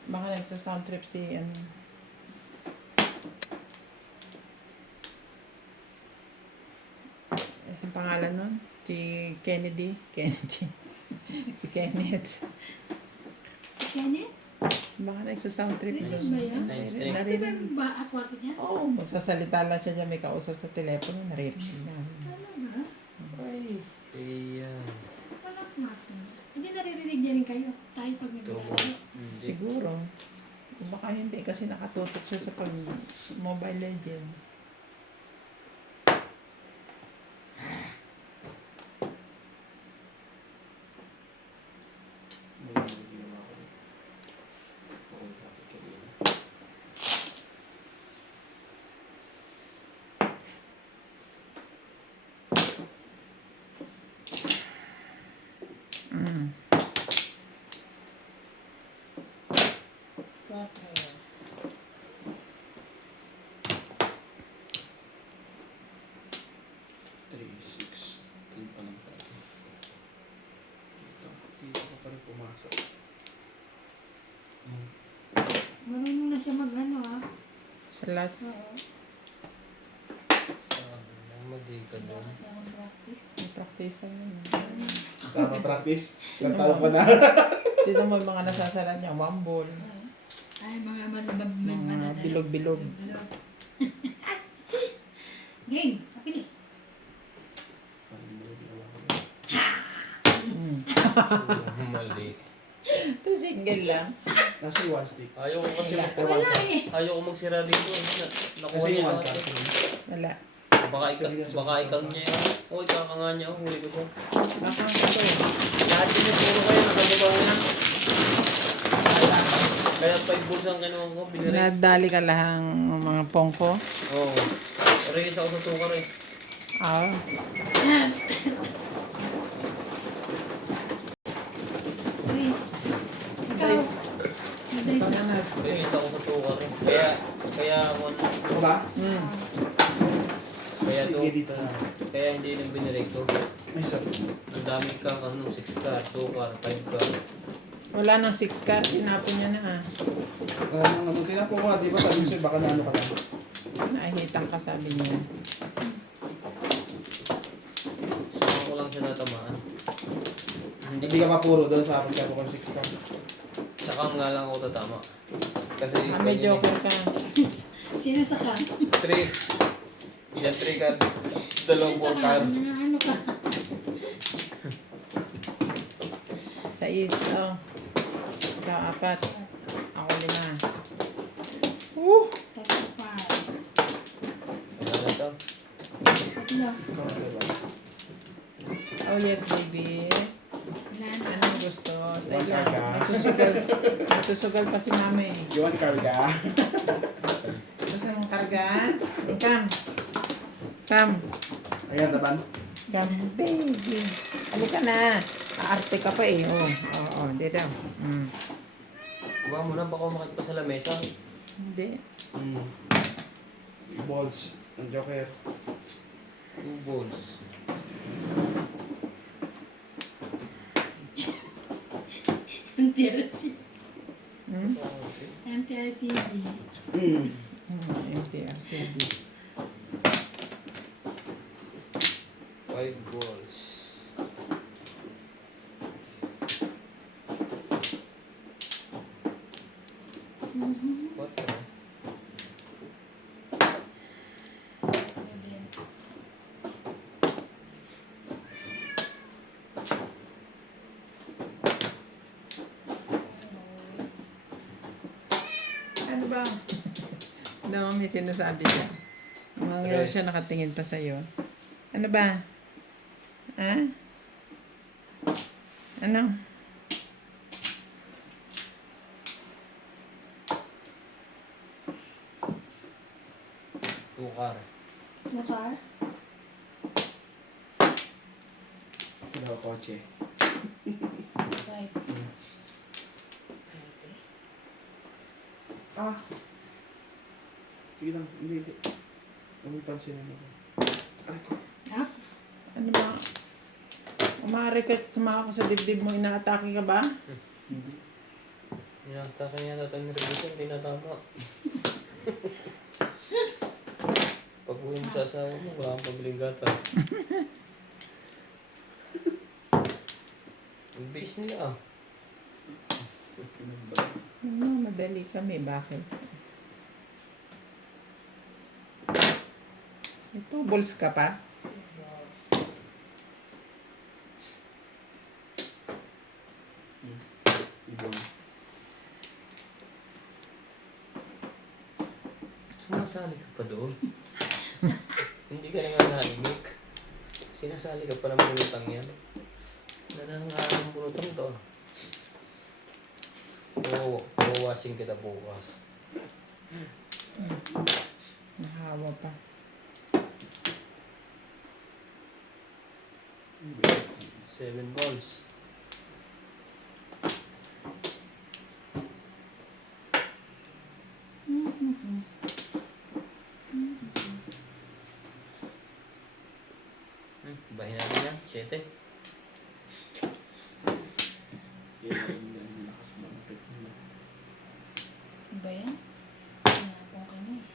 Baka nagsa-sound trip si ano. Ang pangalan nun? Si Kennedy. Kennedy. Si Kenneth. Kenneth? Baka nagsa-sound trip Ano doon. ba yan? Nice. Ito ba yung akwato niya? Oo, magsasalita lang siya dyan, may kausap sa telepono, naririnig namin. Talaga? Ay. Ayan. Walang akwato. Hindi naririnig niya rin kayo. Tayo pag Ito. naglalaro. Hindi. Siguro. Baka hindi kasi nakatutok siya sa pag Mobile Legend. May mga ginawa ko. Oo, bakit kanina. Mm. 6. 10 pa lang tayo. Dito ka pa rin pumasok. Marunong na siya mag-ano Sa lahat. Oo. Sana madi ka Wala doon. kasi akong practice. May practice yun. Tama practice. Ilang taon ko na. Dito mo yung mga nasasalan niya, wambol. Ay, mga Mga bilog-bilog. Game, kapili. Mali. Ito single lang. Nasa yung one stick. Ayaw ko kasi Wala eh. ayaw ko magsira dito. Nakuha Kasi niya yung one lahat. card. Wala. Baka ikang niya yun. O, ikaka nga niya. Huli ko siya. Baka ito. Lahat din yung puro kayo. Nakababaw niya. Kaya 5 balls ang kinuha ko. Binirek. Nadali ka lang mga pongko. Oo. Reyes ako sa tukar eh. Ah. Uy, ikaw. Guys. Madalis na. Reyes ako sa tukar eh. Kaya Ako ba? Kaya to. Sige dito na. Kaya hindi nang binirek to. May sorry. Ang dami ka, 6 car, 2 car, 5 car. Wala nang 6 card. Tinapon niya na ah. Ano, tinapo ko nga, di ba? Sabi ko sa'yo, baka na ano ka lang. Nahitang ka sabi niya. Saka ko lang siya natamaan. Hindi ka pa puro doon sa akin ka po 6 ka. Saka nga lang ako tatama. Kasi May joker ka. Sino sa ka? 3. Ilan 3 car? Dalawang 4 car. Ano ka? Sa oh. Ikaw 4. Ako 5. Tatlo pa. Wala na to. Tatlo. Ikaw na diba? Oh yes, baby. Wala na. Anong gusto? One Teka, karga. nagsusugal pa si mami. You want karga? Gusto mong karga? Come. Come. Ayan, taban. Come, baby. Halika na. Aarte ka pa eh. Oo, dito. Kuha mo na, baka umakit pa sa lamesa. Hindi. Balls. Ang joker. 2 balls. MTRC. Okay. MTRCB. MTRCB. 5 balls. Quatro. Ano ba? Ano may sinasabi siya? Ngayon siya nakatingin pa sa'yo. Ano ba? Ha? Ano? Tukar. Mukar? Kailangan kotse. Five. Ah! Sige lang. Hindi. Huwag mo pansinin ako. Aray ko. Up. Ano ba? Umari ka, sumaka ko sa dibdib mo, inaatake ka ba? Hindi. Ninakta niya natin ni Rebecca, hindi natama. Pag uwi mo sa asawa mo, wala kang pabiling gatas. Ang bilis nila ah. Madali kami, bakit? Ito, balls ka pa? Ibon. Sumasali ka pa doon. Hindi ka na nga nahimik. Sinasali ka pa ng bulutang yan. Nanangalan ng bulutang to. Oo, washing kita bukas. Nahawa pa. Seven balls. Bahin natin yan. 7. Yung lakas mampit nila. Ano ba yan? Pinapong ka na eh.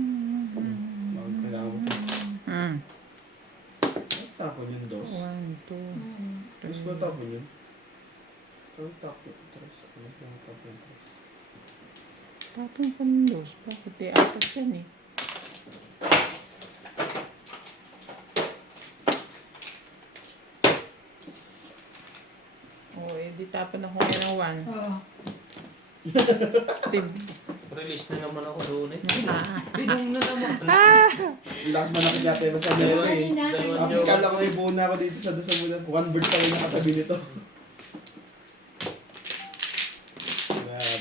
Bakit kailangan mo ito? Hmm. Tapon yung dos. 1, 2, Dos ba tapon yun? Tapon tapon. Tres. Ano yung tapon tres? Tapon pa ng dos. Bakit di apat yan eh? Oo, di tapon ako ngayon ng 1. Oo. Tib. Release na naman ako doon eh. Ah. Pinong na naman. Lakas manakit natin. Masabi ko eh. Dalawang Tapos joke. kala ko may buo na ako dito sa muna. One bird pa rin nakatabi nito.